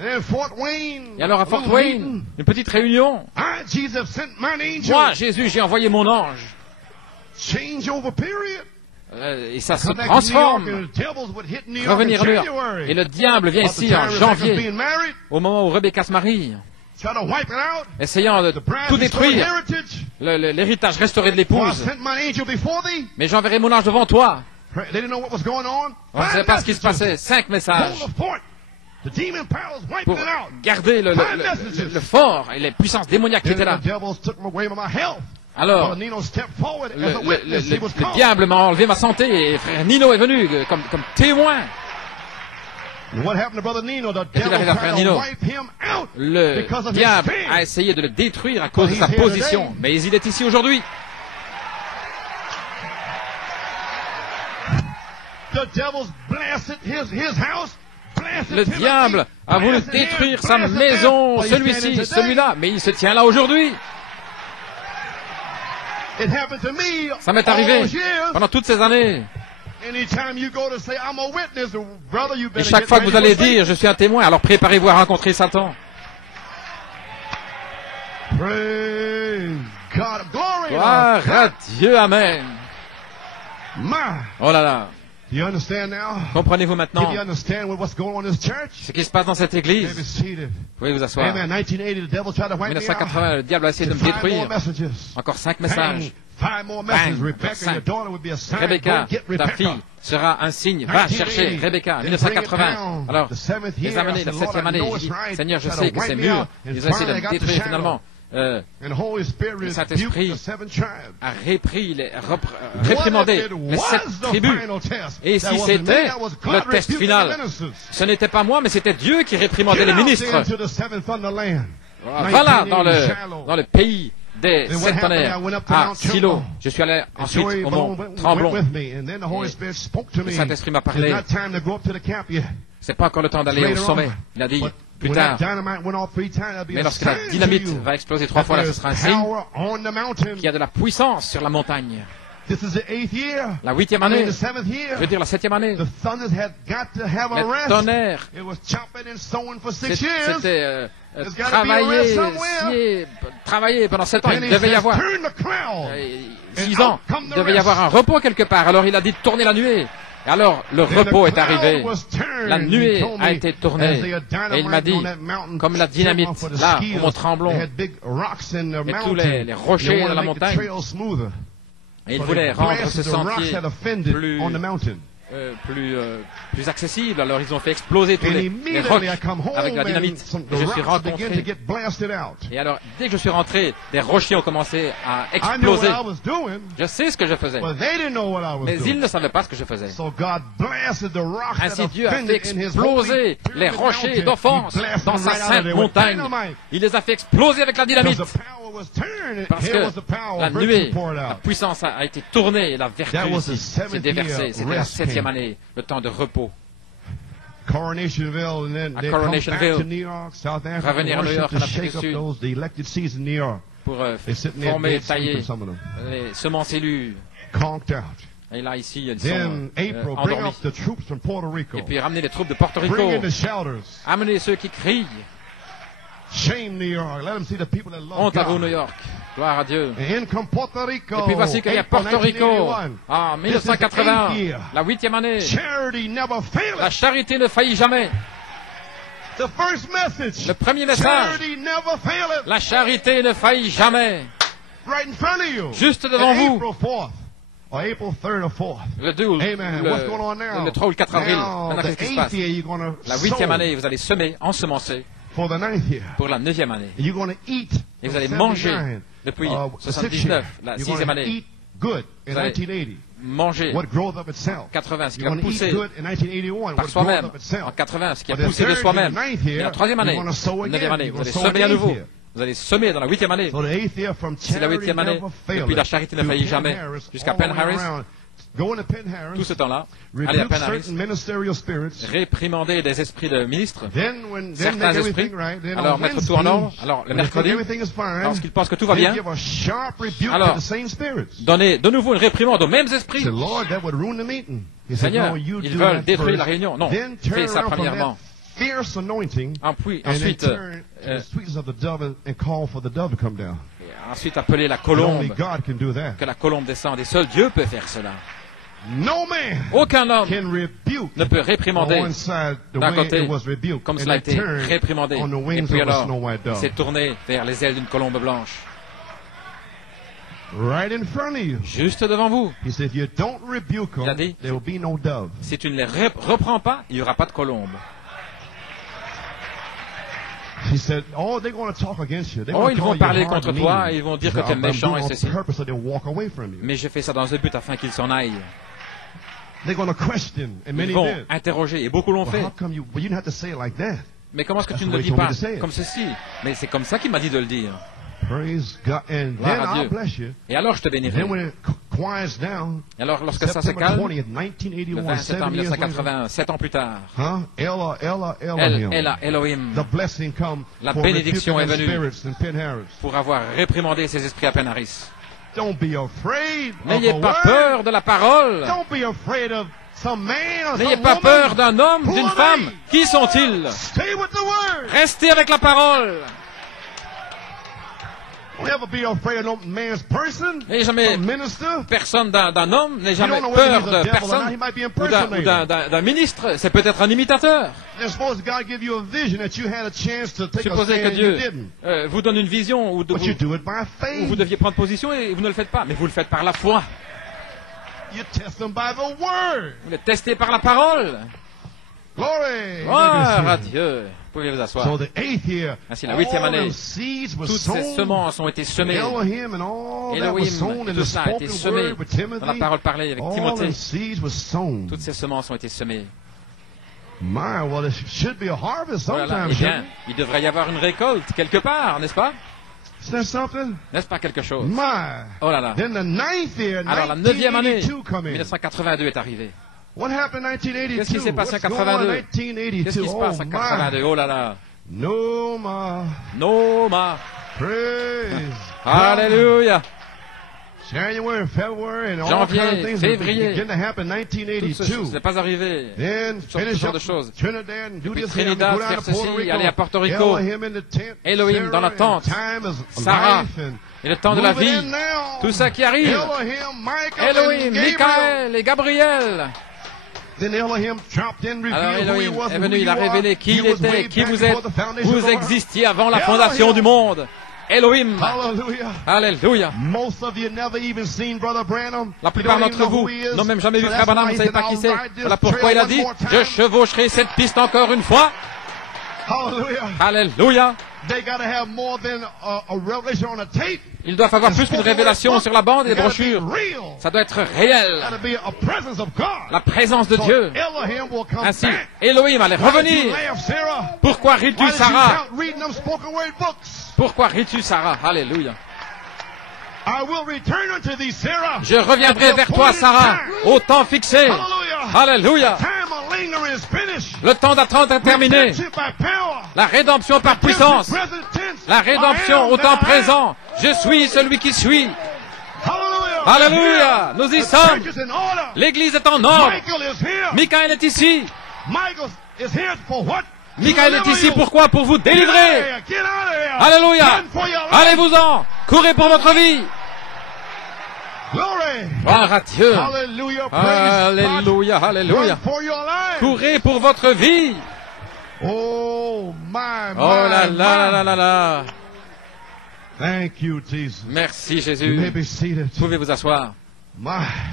And then Fort Wayne, Et alors à a Fort little Wayne, meeting. une petite réunion. I, Jesus, sent mine angel. Moi, Jésus, j'ai envoyé mon ange. Change over period. Et ça se Come back to New York transforme. and the devils would hit New York Revenir in à New York. January. Et le diable vient About the ici time en Rebecca's janvier, being married, au moment où Rebecca se marie, try to wipe it out. essayant de The bride tout restored détruire, heritage. l'héritage restauré de For I l'épouse. sent my angel before thee. Mais j'enverrai mon ange devant toi. They didn't know what was going on. On ne savait pas ce qui se passait. 5 messages Hold the fort. The demon powers wiping pour it out. garder le fort et les puissances démoniaques qui Then étaient là. the devils took away my health. Alors, Brother Nino stepped forward as a witness. He was le called. diable m'a enlevé ma santé et frère Nino est venu comme témoin. And what happened to Brother Nino? The Qu'est-ce qu'il devil arrive à tried frère to Nino? wipe him out Le because of his diable sin. a essayé de le détruire à cause de But sa he's here position. today. Mais il est ici aujourd'hui. Le diable a voulu détruire sa maison, celui-ci, celui-là, mais il se tient là aujourd'hui. Ça m'est arrivé pendant toutes ces années. Et chaque fois que vous allez dire, je suis un témoin, alors préparez-vous à rencontrer Satan. Gloire à Dieu, amen. Oh là là. Comprenez-vous maintenant ce qui se passe dans cette église? Vous pouvez vous asseoir. En 1980, le diable a essayé de me détruire. Encore 5 messages. Bang, 5. Rebecca, ta fille sera un signe. Va chercher Rebecca. 1980. Alors, les années, la 7e année, j'ai dit, Seigneur, je sais que c'est mûr. Ils ont essayé de me détruire finalement. Le Saint-Esprit a réprimandé les 7 tribus. Et si c'était le test final, ce n'était pas moi, mais c'était Dieu qui réprimandait les ministres. Voilà, dans le pays des 7 tonnerres, à Silo. Je suis allé ensuite au mont Tremblon. Le Saint-Esprit m'a parlé. C'est pas encore le temps d'aller au sommet. Il a dit, plus tard. Mais lorsque la dynamite va exploser 3 fois, là, ce sera un signe qu'il y a de la puissance sur la montagne. La 8e année, je veux dire la 7e année, les tonnerres, c'était travailler pendant 7 ans. Il devait y avoir 6 ans, il devait y avoir un repos quelque part. Alors il a dit de tourner la nuée. Et alors le repos est arrivé. La nuée a été tournée. Et il m'a dit, comme la dynamite, là, au mont Tremblon, et tous les rochers dans la montagne, et il voulait rendre ce sentier plus accessible. Alors ils ont fait exploser tous les rocs avec la dynamite. Et je suis rencontré. Et alors, dès que je suis rentré, des rochers ont commencé à exploser. Je sais ce que je faisais. Mais ils ne savaient pas ce que je faisais. Ainsi Dieu a fait exploser les rochers d'offense dans sa sainte montagne. Il les a fait exploser avec la dynamite. Parce que la nuée, la puissance a été tournée et la vertu s'est déversée. C'était la 7e année, le temps de repos. À Coronationville, revenir à New York, en Afrique du Sud, pour former, tailler les semences élues. Et là, ici, ils sont endormis. Et puis ramener les troupes de Porto Rico. Amener ceux qui crient. Honte à vous, New York. Gloire à Dieu. Et puis voici qu'il y a Porto Rico. En 1980, la 8e année. La charité ne faillit jamais. Le premier message. La charité ne faillit jamais. Juste devant vous. Le 2 ou le 3 ou le 4 avril. Maintenant, qu'est-ce qui se passe? La 8e année, vous allez semer, ensemencer. Pour la 9e année. Et vous allez manger depuis 79, la 6e année. Vous allez manger en 80 ce qui va pousser par soi-même. En 80 ce qui a poussé de soi-même. Et la 3e année, la 9e année, vous allez semer à nouveau. Vous allez semer dans la 8e année. C'est la 8e année. Et puis la charité ne faillit jamais. Jusqu'à Penn Harris. Tout ce temps-là, allez à Penn Harris, réprimander des esprits de ministres, certains esprits, alors mettre tout en ordre, alors le mercredi, lorsqu'ils pensent que tout va bien, alors donner de nouveau une réprimande aux mêmes esprits. Seigneur, ils veulent détruire la réunion. Non, fais ça premièrement. Ensuite, ensuite appeler la colombe, que la colombe descende. Et seul Dieu peut faire cela. Aucun homme ne peut réprimander d'un côté comme cela a été réprimandé. Et puis alors, il s'est tourné vers les ailes d'une colombe blanche. Juste devant vous. Il a dit, si tu ne les reprends pas, il n'y aura pas de colombe. Oh, ils vont parler contre toi et ils vont dire que tu es méchant et ceci. Mais je fais ça dans un but afin qu'ils s'en aillent. Ils vont interroger, et beaucoup l'ont fait. Mais comment est-ce que tu ne le dis pas comme ceci? Mais c'est comme ça qu'il m'a dit de le dire. Gloire à Dieu. Et alors je te bénirai. Alors, lorsque ça se calme, le 20 septembre 1981, 7 ans plus tard, Elohim, la bénédiction est venue pour avoir réprimandé ces esprits à Penn Harris. N'ayez pas peur de la parole. N'ayez pas peur d'un homme, d'une femme. Qui sont-ils? Restez avec la parole. N'ayez jamais personne d'un homme, n'ayez jamais peur de personne ou d'un ministre. C'est peut-être un imitateur. Supposez que Dieu vous donne une vision où vous deviez prendre position et vous ne le faites pas, mais vous le faites par la foi. Vous le testez par la parole. Gloire à Dieu. Vous pouvez vous asseoir. Ainsi, la 8e année, toutes ces semences ont été semées. Elohim et tout ça a été semé dans la parole parlée avec Timothée. Toutes ces semences ont été semées. Voilà, eh bien, il devrait y avoir une récolte quelque part, n'est-ce pas? N'est-ce pas quelque chose? Oh là là. Alors la 9e année, 1982 est arrivée. Qu'est-ce qui s'est passé en 82? Qu'est-ce qui se passe en 82? Oh là là. Noma. Alléluia. Janvier, février, tout ce n'est pas arrivé. Ce genre de choses. Puis Trinidad, faire ceci, aller à Porto Rico. Elohim dans la tente. Sarah. Et le temps de la vie. Tout ça qui arrive. Elohim, Michael et Gabriel. Alors Elohim est venu, il a révélé qui il était, qui vous êtes. Vous existiez avant la fondation du monde. Elohim. Alléluia. La plupart d'entre vous n'ont même jamais vu Frère Branham, vous ne savez pas qui c'est. Voilà pourquoi il a dit, je chevaucherai cette piste encore une fois. Alléluia. Ils doivent avoir plus qu'une révélation sur la bande et les brochures. Ça doit être réel. La présence de Dieu. Ainsi, Elohim allait revenir. Pourquoi ris-tu, Sarah? Pourquoi ris-tu, Sarah? Alléluia. Je reviendrai vers toi, Sarah, au temps fixé. Alléluia. Le temps d'attente est terminé. La rédemption par puissance. La rédemption au temps présent. Je suis celui qui suis. Alléluia. Nous y sommes. L'église est en ordre. Michael est ici. Michael est ici pourquoi? Pour vous délivrer. Alléluia. Allez-vous-en. Courez pour votre vie. Gloire à Dieu. Alléluia, alléluia. Courez pour votre vie. Oh là là là là là. Merci Jésus. Vous pouvez vous asseoir.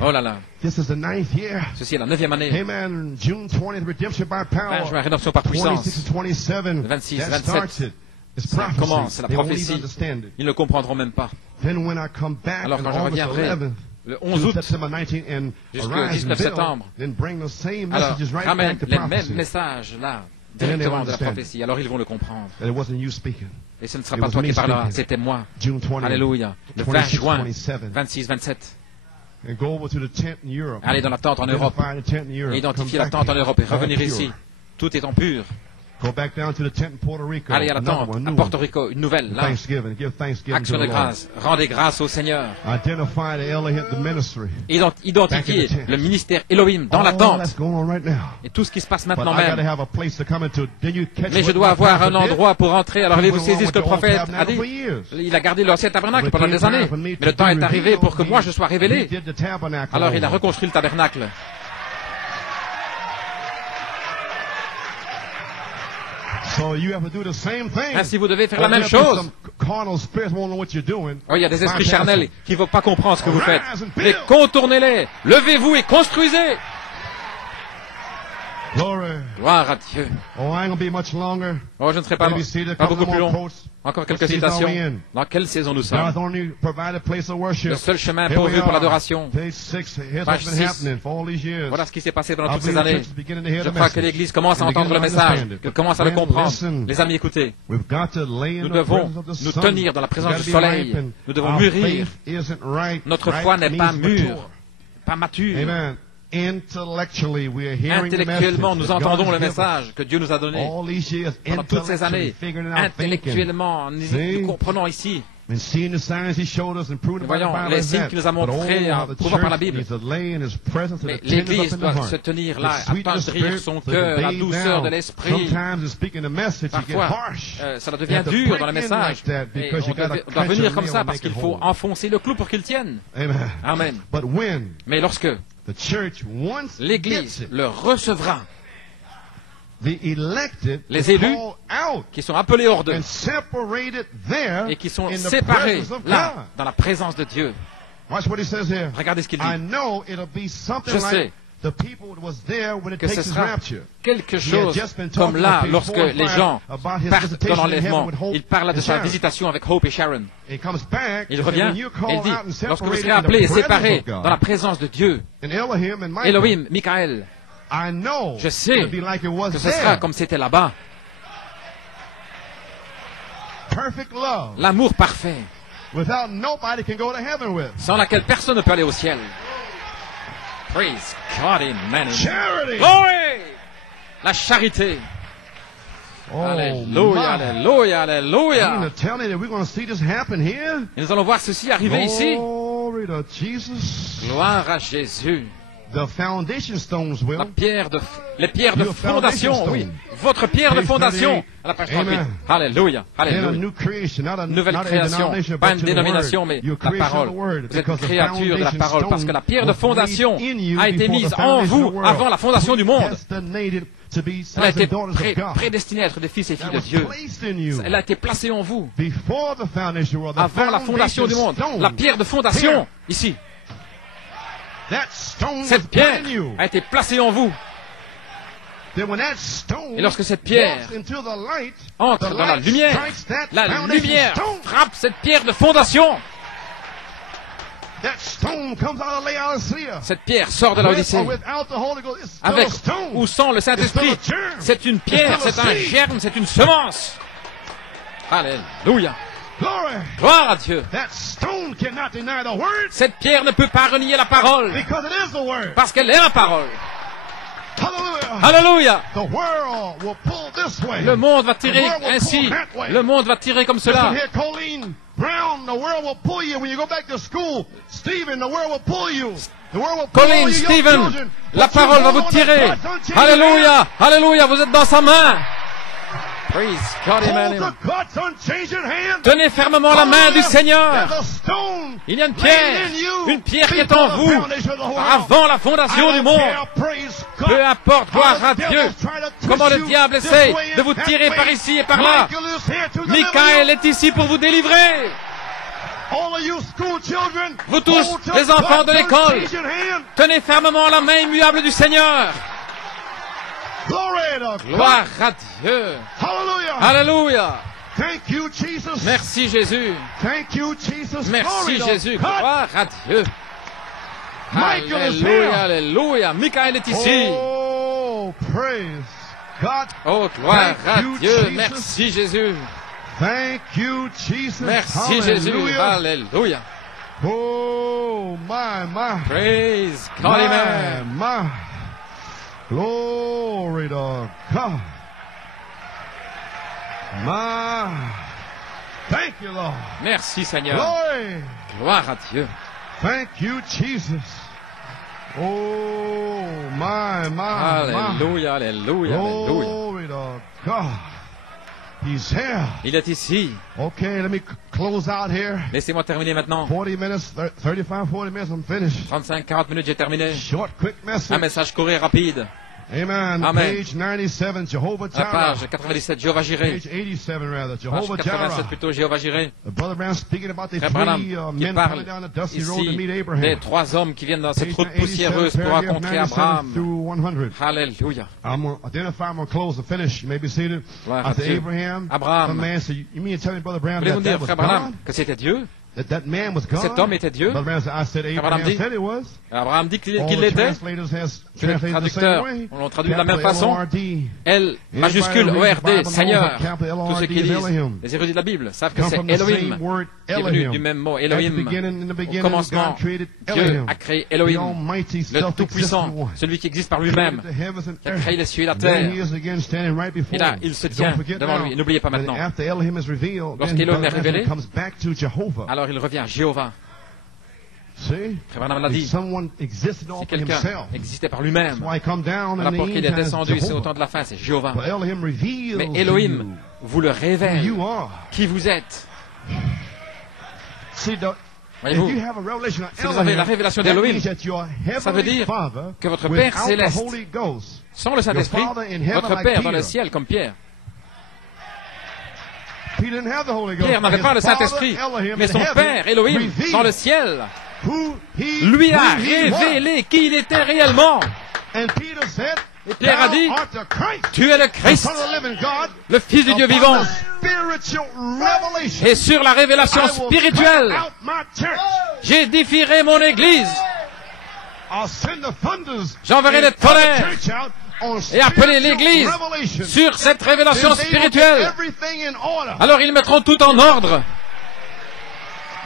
Oh là là. Ceci est la 9e année. 20 juin, rédemption par puissance. 26, 27. Ça commence, c'est la prophétie. Ils ne le comprendront même pas. Alors quand je reviendrai le 11 août jusqu'au 19 septembre, alors ramène les mêmes messages là, directement de la prophétie. Alors ils vont le comprendre. Et ce ne sera pas toi qui parleras, c'était moi. Alléluia. Le 20 juin, 26, 27. Allez dans la tente en Europe, et identifier la tente en Europe et revenir ici. Tout étant pur. Allez à la tente, à Porto Rico, une nouvelle, là. Action de grâce. Rendez grâce au Seigneur. Identifiez le ministère Elohim dans la tente. Et tout ce qui se passe maintenant même. Mais je dois avoir un endroit pour entrer. Alors avez-vous saisi ce que le prophète a dit? Il a gardé l'ancien tabernacle pendant des années. Mais le temps est arrivé pour que moi je sois révélé. Alors il a reconstruit le tabernacle. Ainsi, vous devez faire la même chose. Oh, il y a des esprits charnels qui ne vont pas comprendre ce que vous faites. Mais contournez-les. Levez-vous et construisez. Gloire Gloire à Dieu. Oh, I ain't gonna be much longer. Oh, je ne serai pas beaucoup plus long. Encore quelques citations. Dans quelle saison nous sommes? Le seul chemin pourvu pour l'adoration. Page 6. Voilà ce qui s'est passé pendant toutes ces années. Je crois que l'Église commence à entendre le message, qu'elle commence à le comprendre. Les amis, écoutez. Nous devons nous tenir dans la présence du soleil. Nous devons mûrir. Notre foi n'est pas mûre, pas mature. Intellectuellement, nous entendons le message que Dieu nous a donné pendant toutes ces années. Intellectuellement, nous comprenons ici. Nous voyons les signes qu'il nous a montrés en prouvant par la Bible. Mais l'Église doit se tenir là, attendrir son cœur, la douceur de l'esprit. Parfois, ça devient dur dans le message. Et on doit venir comme ça parce qu'il faut enfoncer le clou pour qu'il tienne. Amen. Mais lorsque l'Église le recevra, les élus qui sont appelés hors d'eux et qui sont séparés là, dans la présence de Dieu. Regardez ce qu'il dit. Je sais que ce sera quelque chose comme là, lorsque les gens partent dans l'enlèvement. Il parle de sa visitation avec Hope et Sharon. Il revient et il dit, lorsque vous serez appelés et séparés dans la présence de Dieu, Elohim, Michael, je sais que ce sera comme c'était là-bas. L'amour parfait, sans laquelle personne ne peut aller au ciel. Praise God, amen. Glory! La charité. Alléluia, alléluia, alléluia. Et nous allons voir ceci arriver ici. Gloire à Jésus. Les pierres de fondation, oui. Votre pierre de fondation. À la page 38. Alléluia, alléluia. Nouvelle création. Pas une dénomination, mais la parole. Vous êtes une créature de la parole parce que la pierre de fondation a été mise en vous avant la fondation du monde. Elle a été prédestinée à être des fils et filles de Dieu. Elle a été placée en vous avant la fondation du monde. La pierre de fondation, ici. Cette pierre a été placée en vous. Et lorsque cette pierre entre dans la lumière frappe cette pierre de fondation. Cette pierre sort de l'Odyssée. Avec ou sans le Saint-Esprit, c'est une pierre, c'est un germe, c'est une semence. Alléluia. Gloire à Dieu. Cette pierre ne peut pas renier la parole. Parce qu'elle est la parole. Alléluia. Le monde va tirer ainsi. Le monde va tirer comme cela. Colin, Stephen, la parole va vous tirer. Alléluia. Alléluia. Vous êtes dans sa main. Praise God, amen. Tenez fermement la main du Seigneur. Il y a une pierre qui est en vous avant la fondation du monde. Peu importe, gloire à Dieu, comment le diable essaye de vous tirer par ici et par là. Michael est ici pour vous délivrer. Vous tous, les enfants de l'école, tenez fermement la main immuable du Seigneur. Gloire à Dieu. Alléluia. Merci Jésus. Merci Jésus. Gloire à Dieu. Alléluia, alléluia. Michael est ici. Oh, gloire à Dieu. Merci Jésus. Merci Jésus. Alléluia. Oh, my. Praise God, amen. Glory to God. Thank you, Lord. Merci, Seigneur. Glory. Gloire à Dieu. Thank you, Jesus. Oh, my. Alléluia, alléluia, alléluia. Glory to God. He's here. Il est ici. Okay, let me close out here. Laissez-moi terminer maintenant. 40 minutes, 35, 40 minutes, I'm finished. 35, 40 minutes, j'ai terminé. Short, quick message. Un message court et rapide. Amen. Amen. Page 97, Jehovah La Jireh. page 97, Jéhovah Jireh. Page 87, rather. Page Jehovah 87 Jireh. plutôt, Jéhovah Jireh. Brother Brown speaking about the Frère Branham three qui men parle coming down the dusty road to ici meet des Abraham. 3 hommes qui viennent dans cette Page route 87, poussiéreuse pour paragraph rencontrer 97 Abraham. through 100. Alléluia. I'm going to identify, I'm going to close to finish. You may be seated. Gloire à After Dieu. Abraham, Abraham. some man said, you mean to tell me, Brother Brown, Voulez-vous that dire, was Frère Branham, God? que c'était Dieu? That man was God? Cet homme était Dieu? Brother Brown said, I said Abraham Abraham dit, said he was. Abraham dit qu'il All the l'était. translators has Que les translated the same traducteurs way. l'ont traduit de la même Capital façon. L-O-R-D. L majuscule Everybody reads the ORD, Bible knows Seigneur. what capital Tous ceux qui L-O-R-D is lisent Elohim. les érudits de la Bible savent que Come c'est from the same Elohim, word, qui est venu Elohim. du même mot, At the Elohim. beginning, in the Au beginning, commencement, God created Dieu Elohim, a créé the Elohim, Almighty, le self-existent Tout-Puissant, one. celui qui existe par lui-même, Created the heavens and qui a earth. créé les cieux et la There terre. he is again, standing right before Et là, him. il se Don't tient forget devant now lui. Et n'oubliez pas that maintenant. after Elohim is revealed, then Lorsqu'Elohim est Brother Branham révélé, comes back to Jehovah. alors il revient à Jéhovah. See? Frère Branham l'a dit. Someone existed all Si for quelqu'un himself. existait par That's lui-même, why I come down voilà in the pour qu'il end est times, descendu ici au temps Jehovah. de la fin, c'est Jéhovah. But Elohim reveals Mais to Elohim you vous le who révèle, you are. qui vous êtes. See, if Voyez-vous, you have a revelation of si vous avez la révélation that d'Elohim, means that your ça veut heavenly dire Father, que votre Père without the céleste, Holy Ghost, sans le Saint-Esprit, Your Father in heaven votre like Père dans Peter. le ciel comme Pierre. Peter didn't have the Holy Ghost, Pierre n'avait but pas le his Father, Saint-Esprit, Elohim, mais in son heaven Père, Elohim, revealed dans le ciel, who he- lui a who he was. révélé qui il était réellement. And Peter said, Et Pierre a dit, Thou art the Christ, tu es le the Christ, Son of the living God, le Fils du Dieu upon vivant. the spiritual revelation. Et sur la révélation I will spirituelle, cut out my church. j'édifierai mon Église. I'll send the thunders J'enverrai and les cut the tonnerres church out on et appeler spiritual l'Église revelation. sur cette révélation Then they will get spirituelle. everything in order. Alors ils mettront tout en ordre.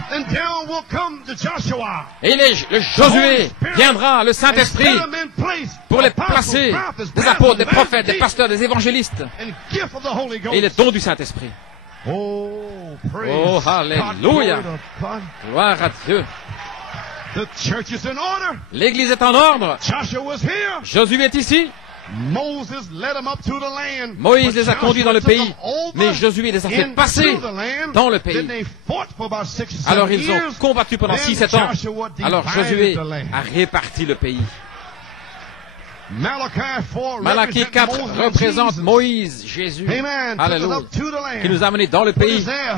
And down will come to Joshua. Et le Josué viendra, le Saint-Esprit, And set them in place, pour les apostles, placer, prophets, des apôtres, des pastors, prophètes, des pasteurs, des évangélistes, and gift of the Holy Ghost. et les dons du Saint-Esprit. Oh, praise Oh, God, hallelujah. glory to God. Gloire à Dieu. The church is in order. L'Église est en ordre. Joshua was here. Josué est ici. Moses led them up to the land. Moïse But les a conduits dans le Joshua took pays, them over mais Josué les a fait into passer the land. dans le Then pays. they fought for about 6 or 7 Alors ils ont years. combattu pendant Then 6-7 ans. Joshua Alors divided Josué the land. a réparti le pays. Malachi 4 Malachie represent 4 Moses and représente Jesus. Moïse, Jésus, Amen. Took us alléluia, up to the land. qui nous a amenés dans le Put us pays. there.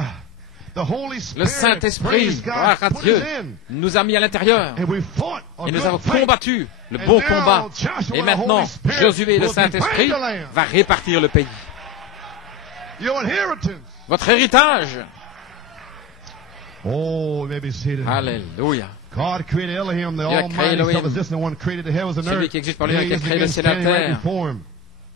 The Holy Le Spirit, Saint-Esprit, praise God, gloire à put Dieu, us in. nous a mis à l'intérieur. And we fought a Et nous good avons fight. combattu le And bon now combat. Joshua, Et the maintenant, Holy Spirit, Josué et le will Saint-Esprit divide the land. va répartir le pays. Your inheritance. Votre héritage. Oh, you may be seated. Alléluia. God created Elohim, the Dieu a créé Almighty, Elohim. self-existent one, created the heavens and Celui earth. qui existe par lui-même, qui a He is créé le again ciel et la standing right terre. before him.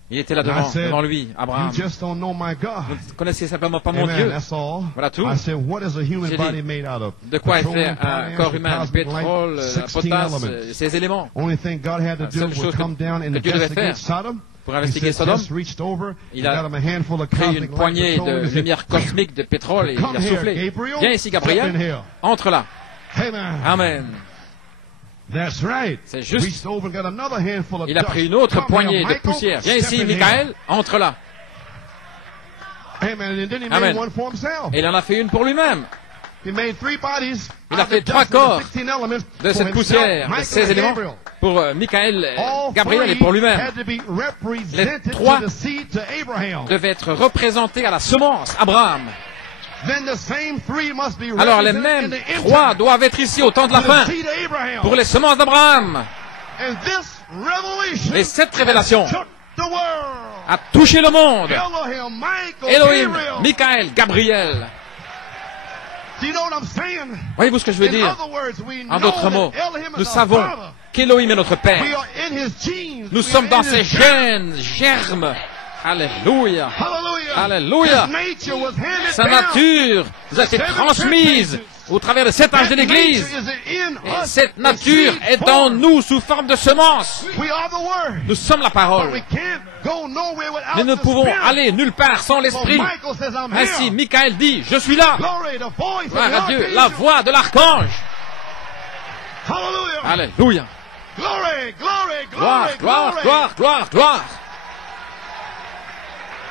Il était là And I devant, said, devant lui, Abraham. You just don't know my God. Vous ne connaissez simplement pas mon Amen. Dieu. That's all. Voilà tout. I said, what is a human J'ai dit, body made out of? De quoi est Petroleum, fait un potash, corps humain? cosmic light, Pétrole, 16 potasse, elements. ces éléments. Only thing God had to La do seule was chose come down and que Dieu devait investigate faire Sodom. pour He investiguer said, Sodome, just reached over, il and a got him a handful of pris cosmic une light, poignée petroleum, de and he said, lumière cosmique, de pétrole, et il Come a here, soufflé. Gabriel. Viens ici, Step in Gabriel. here. Entre là. Amen. Amen. That's right. C'est juste. Reached over and got another handful of Il a dust. pris une autre Come poignée here, de Michael. poussière. Viens Step ici, in here. Michael. Entre là. Amen. And then he Amen. made one for himself. Et il en a fait une pour lui-même. He made 3 bodies Il a out of fait the 3 dust and the corps 16 elements de for cette himself, poussière, de Michael ces and éléments, Gabriel. pour Michael, All Gabriel et 3 pour lui-même. had to be represented Les 3 to the seed to Abraham. Devaient être représentés à la semence, Abraham. Then the same 3 must be Alors les represented mêmes in the 3 end doivent être ici au temps de la to fin, the seed of Abraham. pour les semences d'Abraham. And this revelation Et cette révélation took the world. a touché le monde. Elohim, Michael, Elohim, Gabriel. Michael, Gabriel. Do you know what I'm saying? Voyez-vous ce que je veux In dire? other words, we En know d'autres mots, that Elohim nous is our savons Father. qu'Elohim est notre We Père. are in his genes. Nous We sommes are dans in ses his gènes, germes. Alléluia. Hallelujah. Alléluia. His nature was handed Sa down. nature nous a été transmise au travers de 7 âges de l'Église. That nature is in Et us cette in nature seed est en form. nous sous forme de semence. We are the Word. Nous sommes la But parole. we can't go nowhere without Nous ne the pouvons Spirit. aller nulle part sans So l'Esprit. Michael says, I'm Ainsi, here. Michael dit, je suis là. Glory, the voice of Gloire the à Dieu, la archangel. voix de l'archange. Hallelujah. Alléluia. Glory, glory, Gloire, glory, gloire, glory. gloire, gloire, gloire.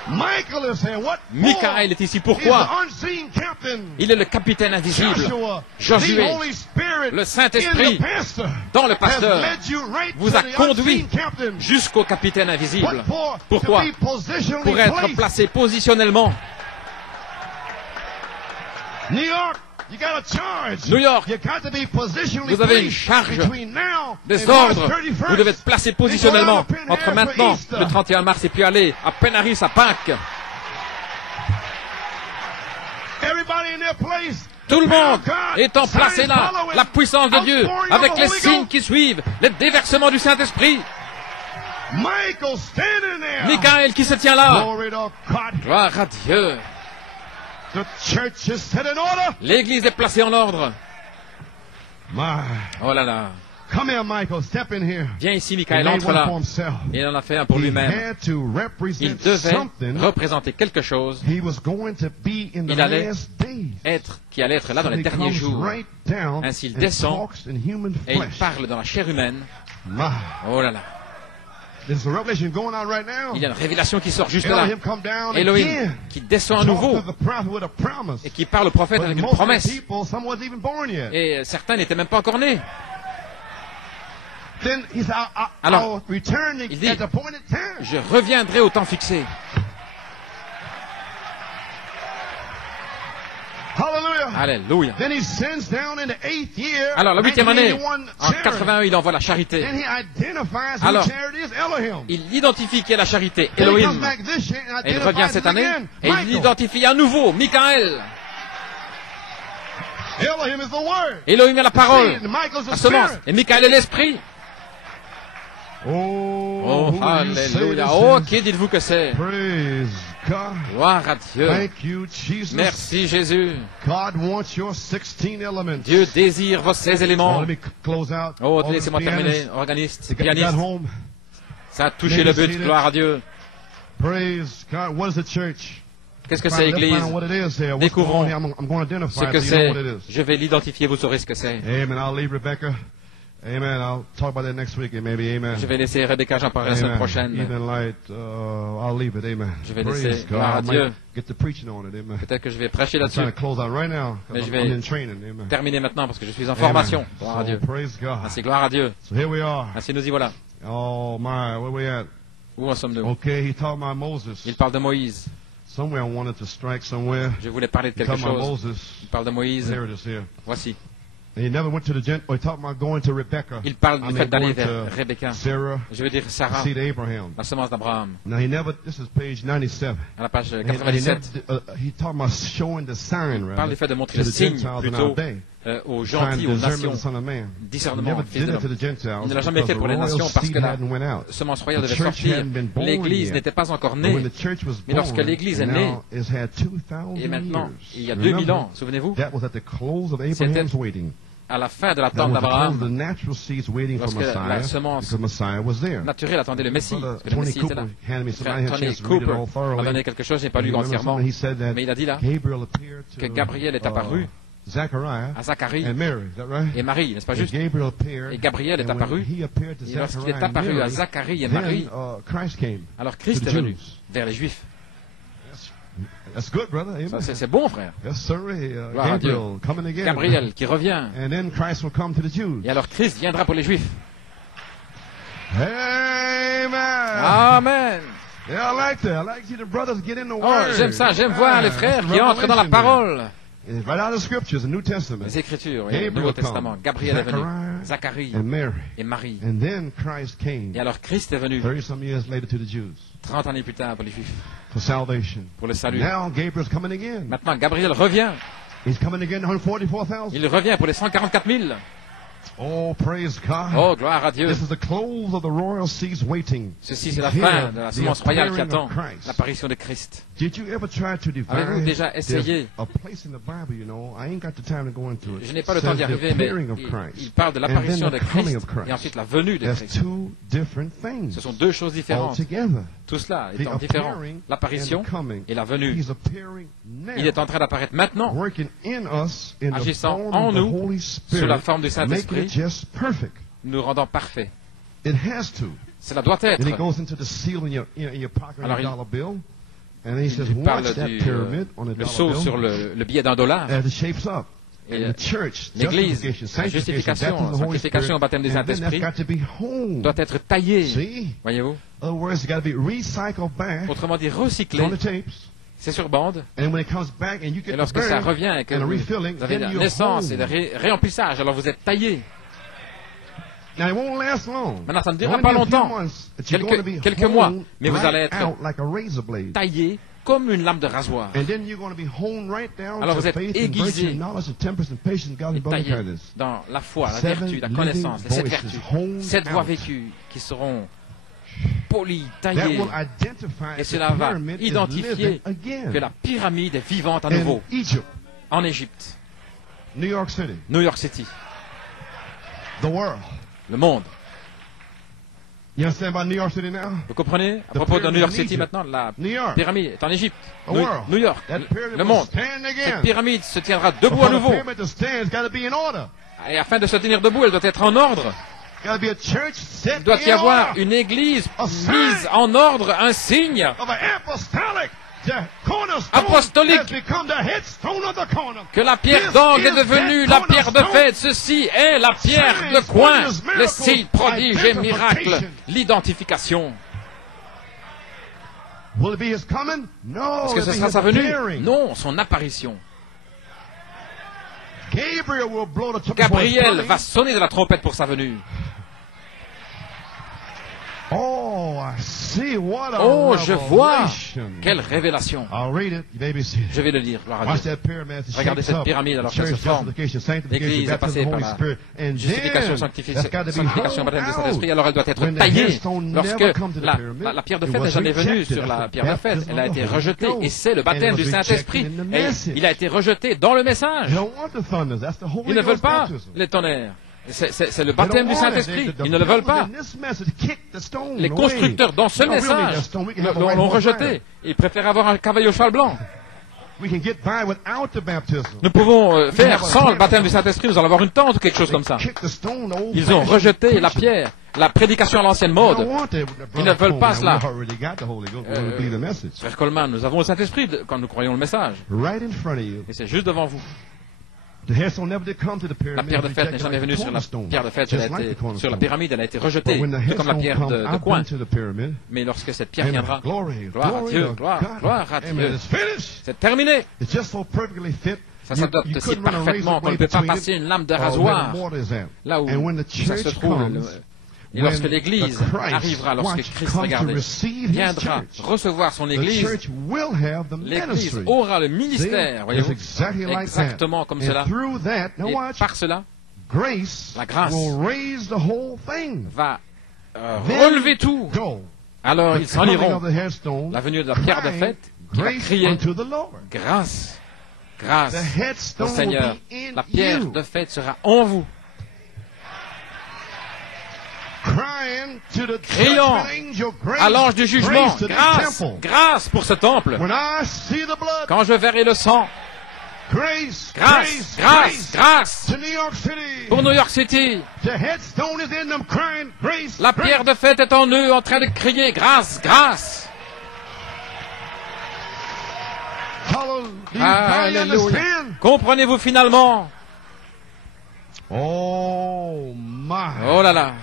Michael est ici. Pourquoi? Il est le capitaine invisible. Josué, le Saint-Esprit, dans le pasteur, vous a conduit jusqu'au capitaine invisible. Pourquoi? Pour être placé positionnellement. New York, vous avez une charge des ordres. Vous devez être placé positionnellement entre maintenant, le 31 mars, et puis aller à Penaris à Pâques. Tout le monde étant placé là, la puissance de Dieu, avec les signes qui suivent, les déversements du Saint-Esprit. Michael qui se tient là. Gloire à Dieu. L'église est placée en ordre. Oh là là. Viens ici, Michael, entre là. Il en a fait un pour lui-même. Il devait représenter quelque chose. Il allait être là dans les derniers jours. Ainsi, il descend et il parle dans la chair humaine. Oh là là. Il y a une révélation qui sort juste là. Elohim qui descend à nouveau et qui parle au prophète avec une promesse. Et certains n'étaient même pas encore nés. Alors, il dit, je reviendrai au temps fixé. Alléluia. Alors, la 8e année, en 81, il envoie la charité. Alors, il identifie qui est la charité, Elohim. Et il revient cette année, et il identifie à nouveau Michael. Elohim est la parole, la semence, et Michael est l'esprit. Oh, alléluia. Oh, qui dites-vous que c'est? Gloire à Dieu. Merci Jésus. Dieu désire vos 16 éléments. Oh, laissez-moi terminer. Organiste, pianiste. Ça a touché le but. Gloire à Dieu. Qu'est-ce que c'est, Église? Découvrons ce que c'est. Je vais l'identifier, vous saurez ce que c'est. Amen. I'll talk about that next week, maybe. Amen. Je vais laisser Rebecca, j'en parlerai la semaine prochaine. I'll leave it. Amen. Je vais laisser, gloire à Dieu. Get to preaching on it. Amen. Peut-être que je vais prêcher là-dessus. Right now, mais je vais terminer maintenant parce que je suis en formation. Gloire à Dieu. Ainsi, gloire à Dieu. So here we are. Ainsi, nous y voilà. Oh my, where we at? Où en sommes-nous? Okay, he talked about Moses. Il parle de Moïse. Somewhere I wanted to strike somewhere. Je voulais parler de quelque chose. Il parle de Moïse. Here it is here. Voici. He never went to the he talked about going to Rebecca. Il parle du fait d'aller vers Rebecca. Sarah, je veux dire Sarah, la semence d'Abraham. Now he never. This is page 97. À la page 97. He talked about showing the sign. Il parle du fait de montrer le signe plutôt aux gentils, aux nations. Discernement, fils de l'homme. Il ne l'a jamais fait pour les nations parce que la semence royale devait sortir. L'Église n'était pas encore née. Mais lorsque l'Église est née, et maintenant, il y a 2000 ans, souvenez-vous, c'était à la fin de l'attente d'Abraham, lorsque la semence naturelle attendait le Messie, parce que le Messie était là. Tony Cooper m'a donné quelque chose, je n'ai pas lu entièrement, mais il a dit là que Gabriel est apparu à Zacharie et Marie, n'est-ce pas juste? Et Gabriel est apparu, et lorsqu'il est apparu à Zacharie et Marie, alors Christ est venu vers les Juifs. That's good, brother. Amen. Ça, c'est bon, frère. Yes, sir. Gabriel coming again. Gabriel qui revient. And then Christ will come to the Jews. Et alors Christ viendra pour les Juifs. Amen. Amen. Yeah, I like that. I like to see the brothers get in the word. Oh, j'aime ça. J'aime voir les frères qui entrent dans la parole. Right out of the scriptures, the New Testament. Les Écritures, oui, le Nouveau Testament. Gabriel est venu. Zacharie et Marie. And then Christ came. Et alors Christ est venu. 30-some years later to the Jews. 30 années plus tard pour les Juifs. For salvation. Pour le salut. Now Gabriel's coming again. Maintenant Gabriel revient. He's coming again, 144,000. Il revient pour les 144 000. Oh, praise God. Oh, gloire à Dieu. This is the close of the royal seas waiting. Ceci, c'est la fin de la semence royale qui attend l'apparition de Christ. Avez-vous déjà essayé? Je n'ai pas le temps d'y arriver, mais il parle de l'apparition de Christ et ensuite la venue de Christ. Ce sont deux choses différentes. Tout cela étant différent. L'apparition et la venue. Il est en train d'apparaître maintenant, agissant en nous sous la forme du Saint-Esprit, nous rendant parfaits. Cela doit être. Alors Il parle le sceau sur le billet $1. Et l'Église, sa justification, sanctification au baptême du Saint-Esprit doit être taillée, voyez-vous. Autrement dit, recyclée. C'est sur bande. Et lorsque ça revient et que vous avez la naissance et le réemplissage, alors vous êtes taillé. Maintenant, ça ne durera pas longtemps, quelques mois, mais vous allez être taillé comme une lame de rasoir. Alors vous êtes aiguisé et taillé dans la foi, la vertu, la connaissance, les 7 vertus, 7 voies vécues qui seront polies, taillées, et cela va identifier que la pyramide est vivante à nouveau en Égypte, New York City, le monde. Vous comprenez? À propos de New York City maintenant, la pyramide est en Égypte. New York, le monde. Cette pyramide se tiendra debout à nouveau. Et afin de se tenir debout, elle doit être en ordre. Il doit y avoir une église mise en ordre, un signe apostolique, que la pierre d'angle est devenue la pierre de fête. Ceci est la pierre de coin, le signe, prodige et miracle, l'identification. Est-ce que ce sera sa venue? Non, son apparition. Gabriel va sonner de la trompette pour sa venue. Oh, je vois! Quelle révélation! Je vais le lire. Regardez cette pyramide alors qu'elle se forme. L'Église est passée par la justification, sanctification, baptême du Saint-Esprit. Alors elle doit être taillée. Lorsque la pierre de fête n'est jamais venue sur la pierre de fête, elle a été rejetée. Et c'est le baptême du Saint-Esprit. Il a été rejeté dans le message. Ils ne veulent pas les tonnerres. C'est le baptême du Saint-Esprit. Ils ne le veulent pas. Les constructeurs dans ce message l'ont rejeté. Ils préfèrent avoir un cavalier au cheval blanc. Nous pouvons faire sans le baptême du Saint-Esprit, nous allons avoir une tente ou quelque chose comme ça. Ils ont rejeté la pierre, la prédication à l'ancienne mode. Ils ne veulent pas cela. Frère Coleman, nous avons le Saint-Esprit quand nous croyons le message. Et c'est juste devant vous. La pierre de fête n'est jamais venue sur la pierre de fête, sur la pyramide, elle a été rejetée, tout comme la pierre de coin. Mais lorsque cette pierre viendra, gloire à Dieu, gloire à Dieu. C'est terminé. Ça s'adapte si parfaitement qu'on ne peut pas passer une lame de rasoir là où ça se trouve. Et lorsque l'Église arrivera, lorsque Christ, regardez, viendra recevoir son Église, l'Église aura le ministère, voyez-vous, exactement comme cela. Et par cela, la grâce va relever tout. Alors ils s'en iront. La venue de la pierre de fête qui va crier grâce, grâce au Seigneur. La pierre de fête sera en vous. Criant à l'ange du jugement, grâce, grâce pour ce temple. Quand je verrai le sang, grâce, grâce, grâce pour New York City. La pierre de fête est en eux, en train de crier grâce, grâce. Alléluia. Comprenez-vous finalement? Oh là là.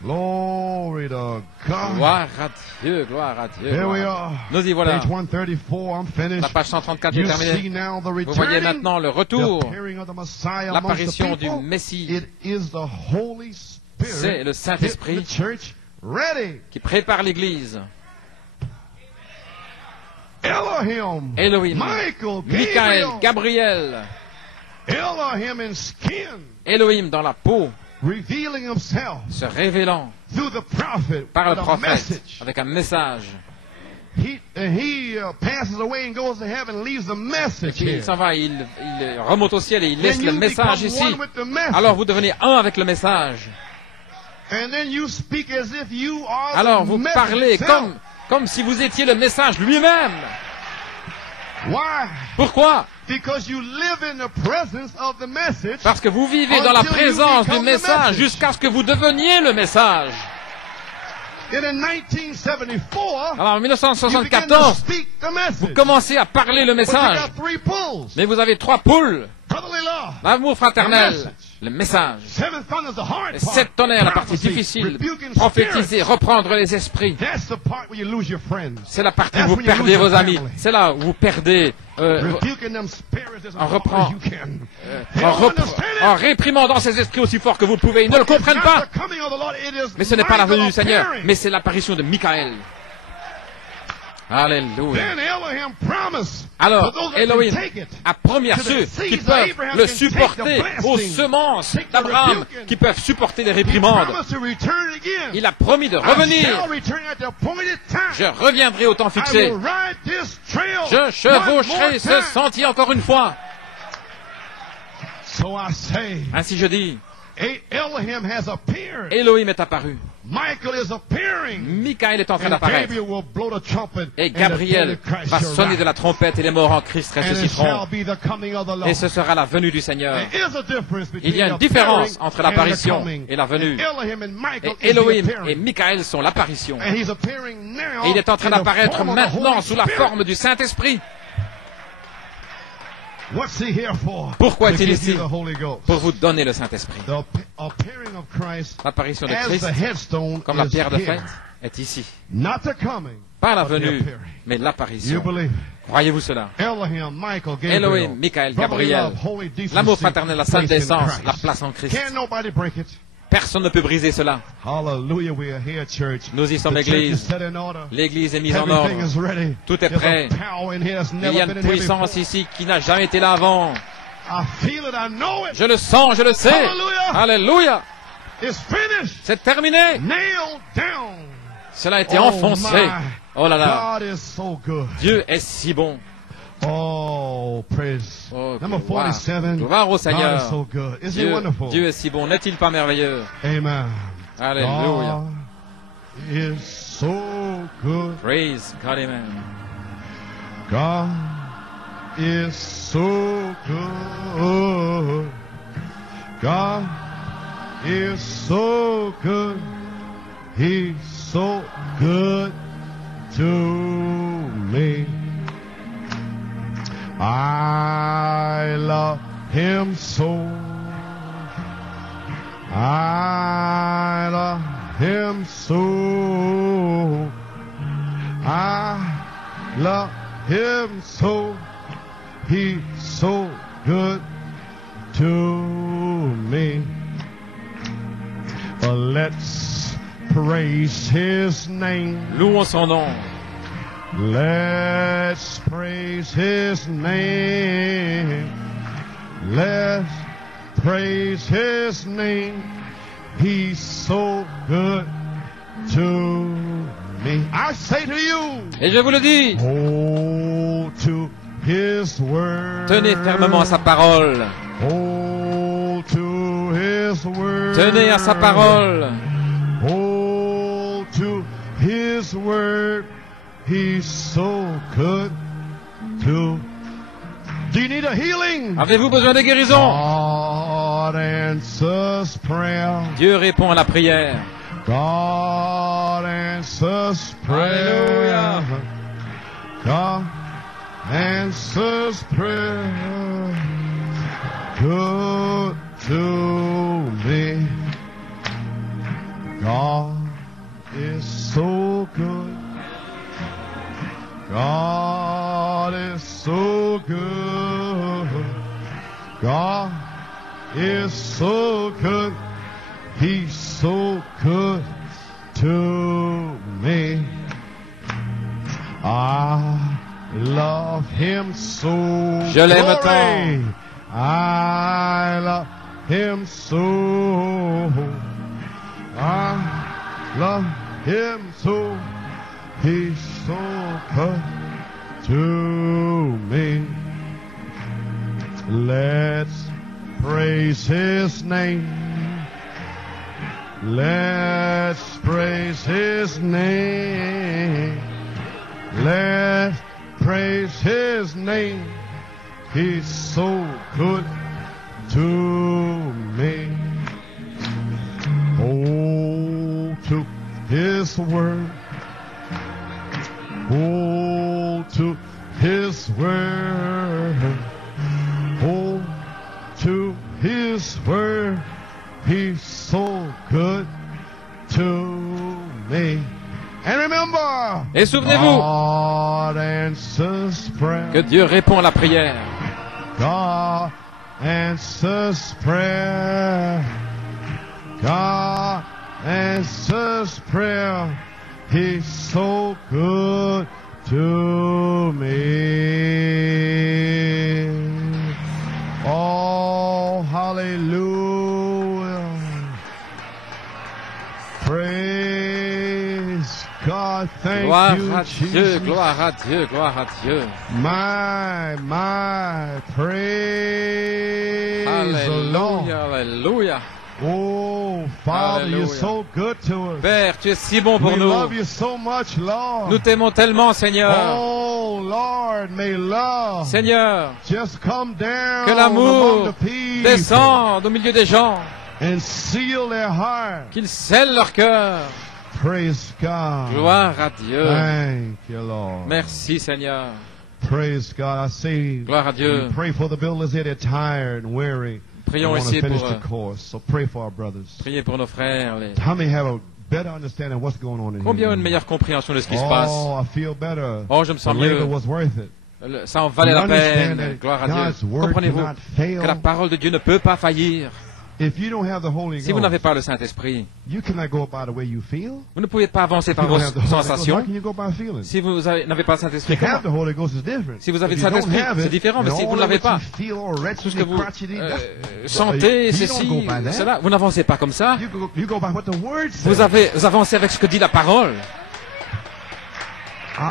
Glory to God. Gloire à Dieu, gloire à Dieu. Nous y voilà. La page 134 est terminée. Vous voyez maintenant le retour, l'apparition du Messie. C'est le Saint-Esprit qui prépare l'Église. Elohim, Michael, Gabriel. Elohim dans la peau, se révélant par le prophète avec un message. Il s'en va, il remonte au ciel et il laisse le message ici. Alors vous devenez un avec le message. Alors vous parlez comme si vous étiez le message lui-même. Pourquoi? Parce que vous vivez dans la présence du message jusqu'à ce que vous deveniez le message. Alors en 1974, vous commencez à parler le message, mais vous avez 3 poules. L'amour fraternel, le message, les 7 tonnerres, la partie difficile, prophétiser, reprendre les esprits. C'est la partie où vous perdez vos amis. C'est là où vous perdez en réprimandant ces esprits aussi fort que vous pouvez. Ils ne le comprennent pas. Mais ce n'est pas la venue du Seigneur, mais c'est l'apparition de Michael. Alléluia. Alors, Elohim a promis à ceux qui peuvent le supporter, aux semences d'Abraham, qui peuvent supporter les réprimandes. Il a promis de revenir. Je reviendrai au temps fixé. Je chevaucherai ce sentier encore une fois. Ainsi je dis, Elohim est apparu. Michael est en train d'apparaître. Et Gabriel va sonner de la trompette et les morts en Christ ressusciteront. Et ce sera la venue du Seigneur. Il y a une différence entre l'apparition et la venue. Et Elohim et Michael sont l'apparition. Et il est en train d'apparaître maintenant sous la forme du Saint-Esprit. Pourquoi est-il ici? Pour vous donner le Saint-Esprit. L'apparition de Christ, comme la pierre de fête, est ici. Pas la venue, mais l'apparition. Croyez-vous cela? Elohim, Michael, Gabriel, l'amour fraternel, la sainte décence, la place en Christ. Personne ne peut briser cela. Nous y sommes, Église. L'Église est mise en ordre. Tout est prêt. Il y a une puissance ici qui n'a jamais été là avant. Je le sens, je le sais. Alléluia. C'est terminé. Cela a été enfoncé. Oh là là. Dieu est si bon. Oh, praise. Oh, Number 47. Gloire au Seigneur. God is so good. Isn't he wonderful? Dieu est si bon. N'est-il pas merveilleux? Amen. Alléluia. God is so good. Praise God, amen. God is so good. God is so good. He's so good to me. I love him so. I love him so. I love him so. He's so good to me. Let's praise his name. Louons son nom. Let's praise his name. Let's praise his name. He's so good to me. I say to you, et je vous le dis, hold to his word. Tenez fermement à sa parole. Hold to his word. Tenez à sa parole. Hold to his word. He's so good to. Do you need a healing? Avez-vous besoin de guérison? God answers prayer. Dieu répond à la prière. God answers prayer. Alléluia. God answers prayer. Good to me. God is so good. God is so good. God is so good. He's so good to me. I love him so. Je l'aime tant. I love him so. I love him so. He's so good to me. Let's praise his name. Let's praise his name. Let's praise his name. He's so good to me. Oh, to his word. Et souvenez-vous que Dieu répond à la prière. God answers prayer. God answers prayer. He's so good to me. Oh, hallelujah. Praise God. Thank Gloire you, à Jesus. Dieu, gloire à Dieu, gloire à Dieu. My, praise the Lord. Alléluia, alléluia. Oh, Father, Alléluia. you're so good to us. Père, tu es si bon pour We nous. love you so much, Lord. Nous t'aimons tellement, Seigneur. Oh, Lord, may love Seigneur, just come down que l'amour among the people descende au milieu des gens, and seal their heart. qu'il scelle leur cœur. Praise God. Gloire à Dieu. Thank you, Lord. Merci, Seigneur. Praise God. I say, Gloire à Dieu. pray for the builders here. They're tired and weary. Prions They want ici to finish pour, the course. So pray for our brothers. prier pour nos frères. How many have a better understanding of what's going on in Combien ont here? une meilleure compréhension de ce qui se passe? Oh, I feel better. Oh, je me The sens labor mieux. was worth it. Ça en valait la You understand peine. that Gloire à God's Dieu. word Comprenez-vous cannot fail? que la parole de Dieu ne peut pas faillir. If you don't have the Holy Si vous n'avez Ghost, pas le Saint-Esprit, you cannot go by the way you feel. vous ne pouvez pas avancer If par you vos don't have the Holy Ghost, how sensations. can you go by feeling? Si vous n'avez pas le To Saint-Esprit, have comment? the Holy Ghost is different. Si vous avez If le you don't Saint-Esprit, have c'est it, différent, mais and si vous all ne l'avez what you pas, feel all tout wretched ce que and vous crotchety, sentez, you ceci, don't go by that. cela, vous n'avancez pas comme ça. You go by what the Word says. Vous avancez avec ce que dit la parole.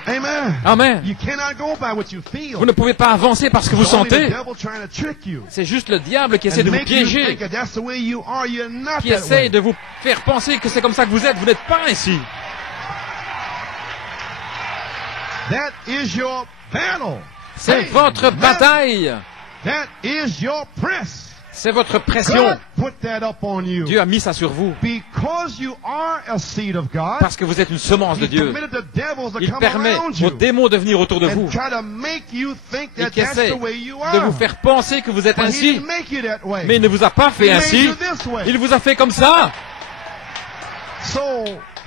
Amen. Amen. You cannot go by what you feel. Vous ne pouvez pas avancer parce que vous It's only the sentez. devil trying to trick you. C'est juste le diable qui essaie And de vous make you piéger, think that that's the way you are. You're not qui that essaie way. de vous faire penser que c'est comme ça que vous êtes. Vous n'êtes pas ainsi. That is your battle. C'est Hey, votre man, bataille. That is your press. C'est votre pression. God put that up on you. Dieu a mis ça sur vous. Because you are a seed of God, Parce que vous êtes une semence de He Dieu. permitted the devils to Il come permet around aux you démons de venir autour de vous. and try to make you think Et that qui that's essaie the way you de are. vous faire penser que vous êtes But He ainsi. didn't make you that way. Mais il ne vous a pas He fait made ainsi. you this way. Il vous a fait comme ça. So,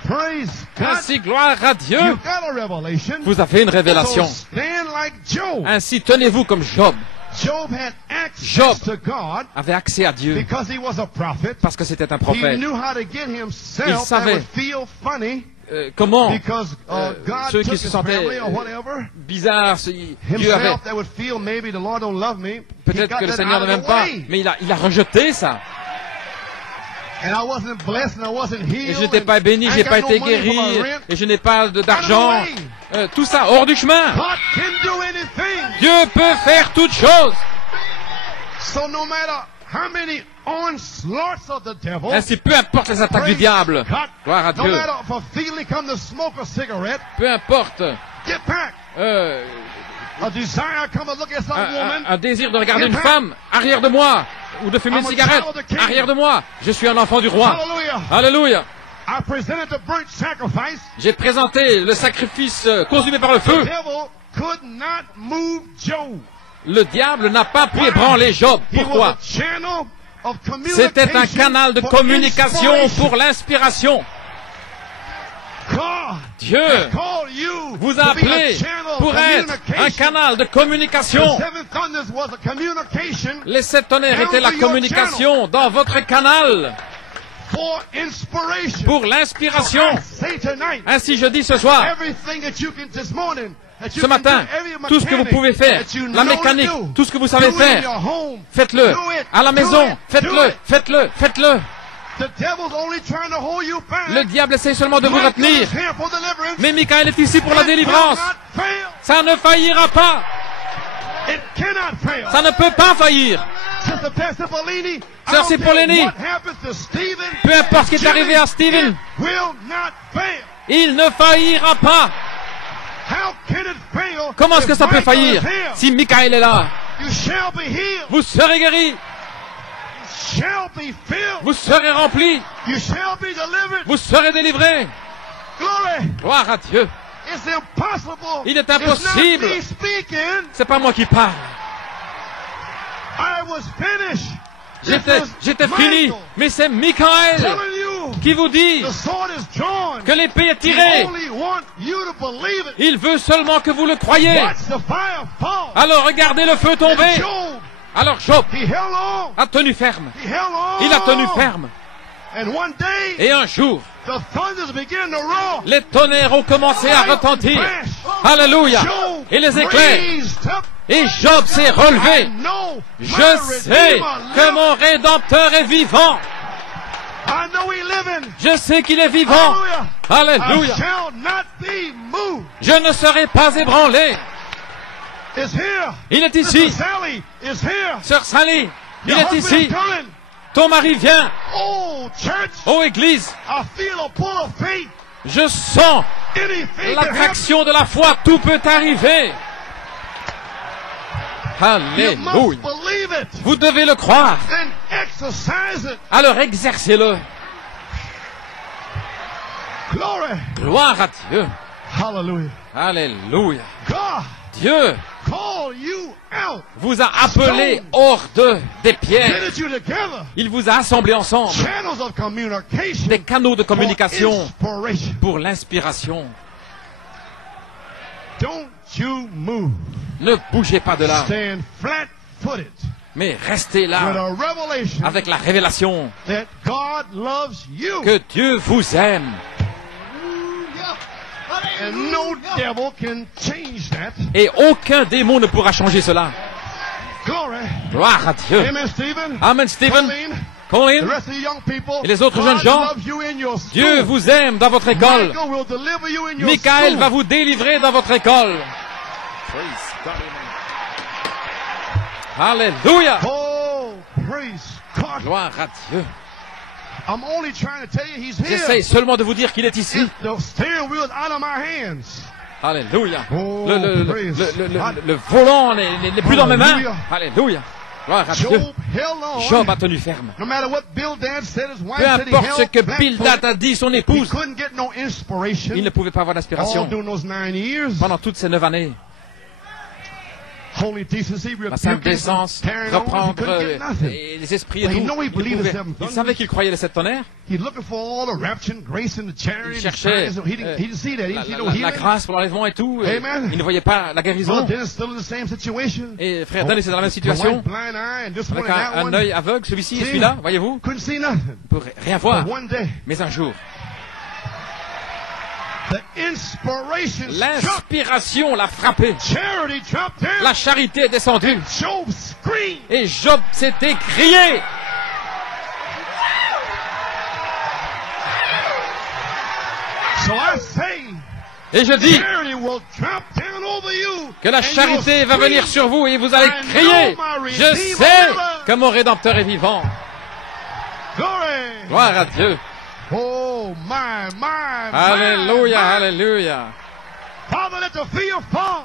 praise God. Ainsi, gloire à Dieu. You got a revelation. Vous avez une révélation. So stand like Job. Ainsi, tenez-vous comme Job. Job had access Job to God avait accès à Dieu because he was a prophet. parce que c'était un He prophète. knew how to get Il himself that savait. would feel funny Comment because God ceux took qui se his sentaient family or whatever. bizarres, Dieu avait Himself that would feel maybe the Lord don't love me. He peut-être got que le that Seigneur out ne of m'aime the pas, way. mais il a rejeté ça. And I wasn't blessed and I wasn't Et healed. je n'étais pas béni, and I j'ai ain't pas got été no money for my guéri, rent. et je n'ai pas d'argent. Out of Tout ça hors du chemin. God can do anything. Dieu peut faire toutes choses. So no matter how many onslaughts of the devil, Ainsi, peu importe les attaques du diable, God, gloire à no Dieu, matter if a feeling come to smoke a cigarette, peu importe get back. A desire come to look at some woman, un désir de regarder une femme arrière de moi, ou de fumer une cigarette arrière de moi, je suis un enfant du roi. hallelujah. Alléluia. I presented the burnt sacrifice. J'ai présenté le sacrifice consumé par le The feu. devil could not move Job. Le diable n'a pas pu ébranler Job. He was Pourquoi? a channel of C'était un communication canal de for communication inspiration. pour l'inspiration. God Dieu has called you vous to a be appelé a channel of pour être un communication. canal de communication. The seven thunders was a communication Les sept tonnerres étaient la communication dans votre canal for inspiration. pour l'inspiration. I say tonight, Ainsi je dis ce soir, everything that you can this morning, that you ce can matin, do, every tout ce que vous mechanic pouvez faire, that you la know to mécanique, do, tout ce que vous do savez it in faire, your home. faites-le. Do it. À la Do maison, it. Do faites-le, it. faites-le, faites-le. The devil's only trying to hold you back. Le diable essaie seulement de vous Michael retenir. is here for deliverance. Mais Michael est ici pour la It will délivrance. not fail. Ça ne faillira pas. It cannot fail. Ça ne peut pas faillir. Sister Cipollini, I Sœur don't care Cipollini, what happens to Stephen, peu importe ce qui est arrivé à Stephen, it will not fail. il ne faillira pas. How can it fail? Comment est-ce que if ça peut Michael is faillir here? si Michael est là? You shall be healed. Vous serez guéris, You shall be filled. vous serez remplis, You shall be delivered. vous serez délivrés. Glory. Gloire à Dieu. It's impossible. Il est impossible. It's not me speaking. C'est pas moi qui parle. I was finished. J'étais This is fini. Michael Mais c'est Michael telling you qui vous dit que l'épée est tirée. Il veut seulement que vous le croyiez. Alors regardez le feu tomber. Alors Job a tenu ferme. Il a tenu ferme. Et un jour, les tonnerres ont commencé à retentir. Alléluia. Et les éclairs. Et Job s'est relevé. Je sais que mon Rédempteur est vivant. Je sais qu'il est vivant. Alléluia. Je ne serai pas ébranlé. Il est ici. Sœur Sally, il est ici. Ton mari vient. Oh Église, je sens l'attraction de la foi. Tout peut arriver. Alléluia. Vous devez le croire. Alors exercez-le. Gloire à Dieu. Alléluia. Dieu vous a appelé hors des pièges. Il vous a assemblés ensemble. Des canaux de communication pour l'inspiration. Ne bougez pas de là. Mais restez là avec la révélation que Dieu vous aime. Et aucun démon ne pourra changer cela. Gloire à Dieu. Amen, Stephen. Colin et les autres jeunes gens, Dieu vous aime dans votre école. Michael va vous délivrer dans votre école. Alléluia. Gloire à Dieu. J'essaie seulement de vous dire qu'il est ici. Alléluia. Le volant n'est plus dans mes mains. Alléluia. Gloire à Dieu. Job a tenu ferme. Peu importe ce que Bildad a dit, son épouse, il ne pouvait pas avoir d'inspiration pendant toutes ces 9 années. La sainte décence, reprendre les esprits et tout. Il savait qu'il croyait les 7 tonnerres. Il cherchait la grâce pour l'enlèvement et tout. Il ne voyait pas la guérison. Et frère Dan était dans la même situation. Avec un œil aveugle, celui-ci et celui-là, voyez-vous. Il ne peut rien voir. Mais un jour, l'inspiration l'a frappé. La charité est descendue. Et Job s'est écrié. Et je dis que la charité va venir sur vous et vous allez crier. Je sais que mon Rédempteur est vivant. Gloire à Dieu. Oh, alléluia, alléluia.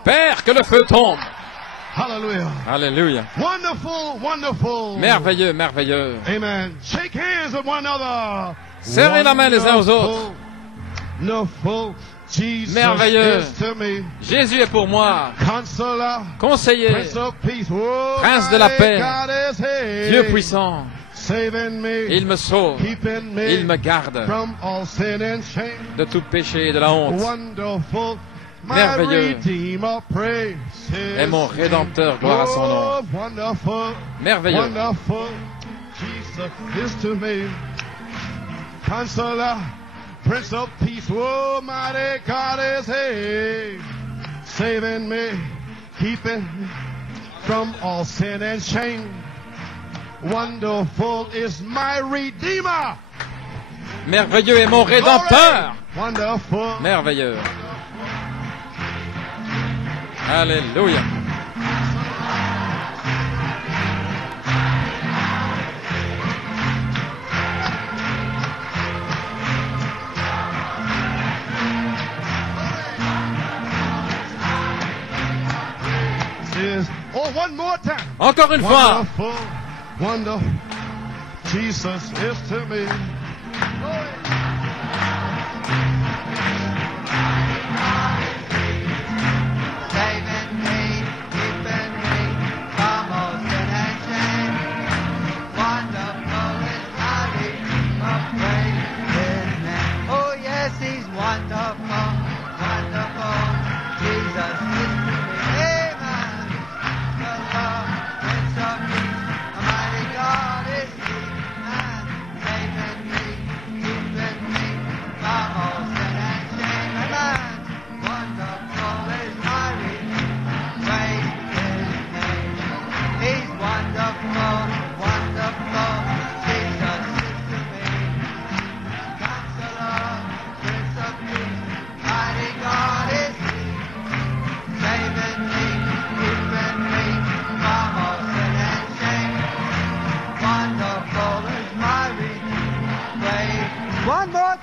Père, que le feu tombe. Hallelujah. Alléluia. Wonderful, wonderful. Merveilleux, merveilleux. Amen. Shake hands with one another. Serrez la main les uns aux autres. Wonderful. Jesus merveilleux. is to me. Jésus est pour moi. Counselor. Conseiller. Prince of peace. Oh, Prince de la paix. God is here. Dieu puissant. Saving me. Il me sauve. Keeping me. Il me garde From all sin and shame. de tout péché et de la honte. Wonderful. Merveilleux est est mon Rédempteur, gloire à son nom. Merveilleux. Wonderful. Jesus is to me. Counselor, Prince of Peace, oh mighty God is he, saving me, keeping me from all sin and shame. Wonderful is my Redeemer. Merveilleux est mon Rédempteur. Wonderful. Merveilleux. Alléluia. Oh, one more time. Encore une fois. Wonderful, wonderful. Jesus is to me. One more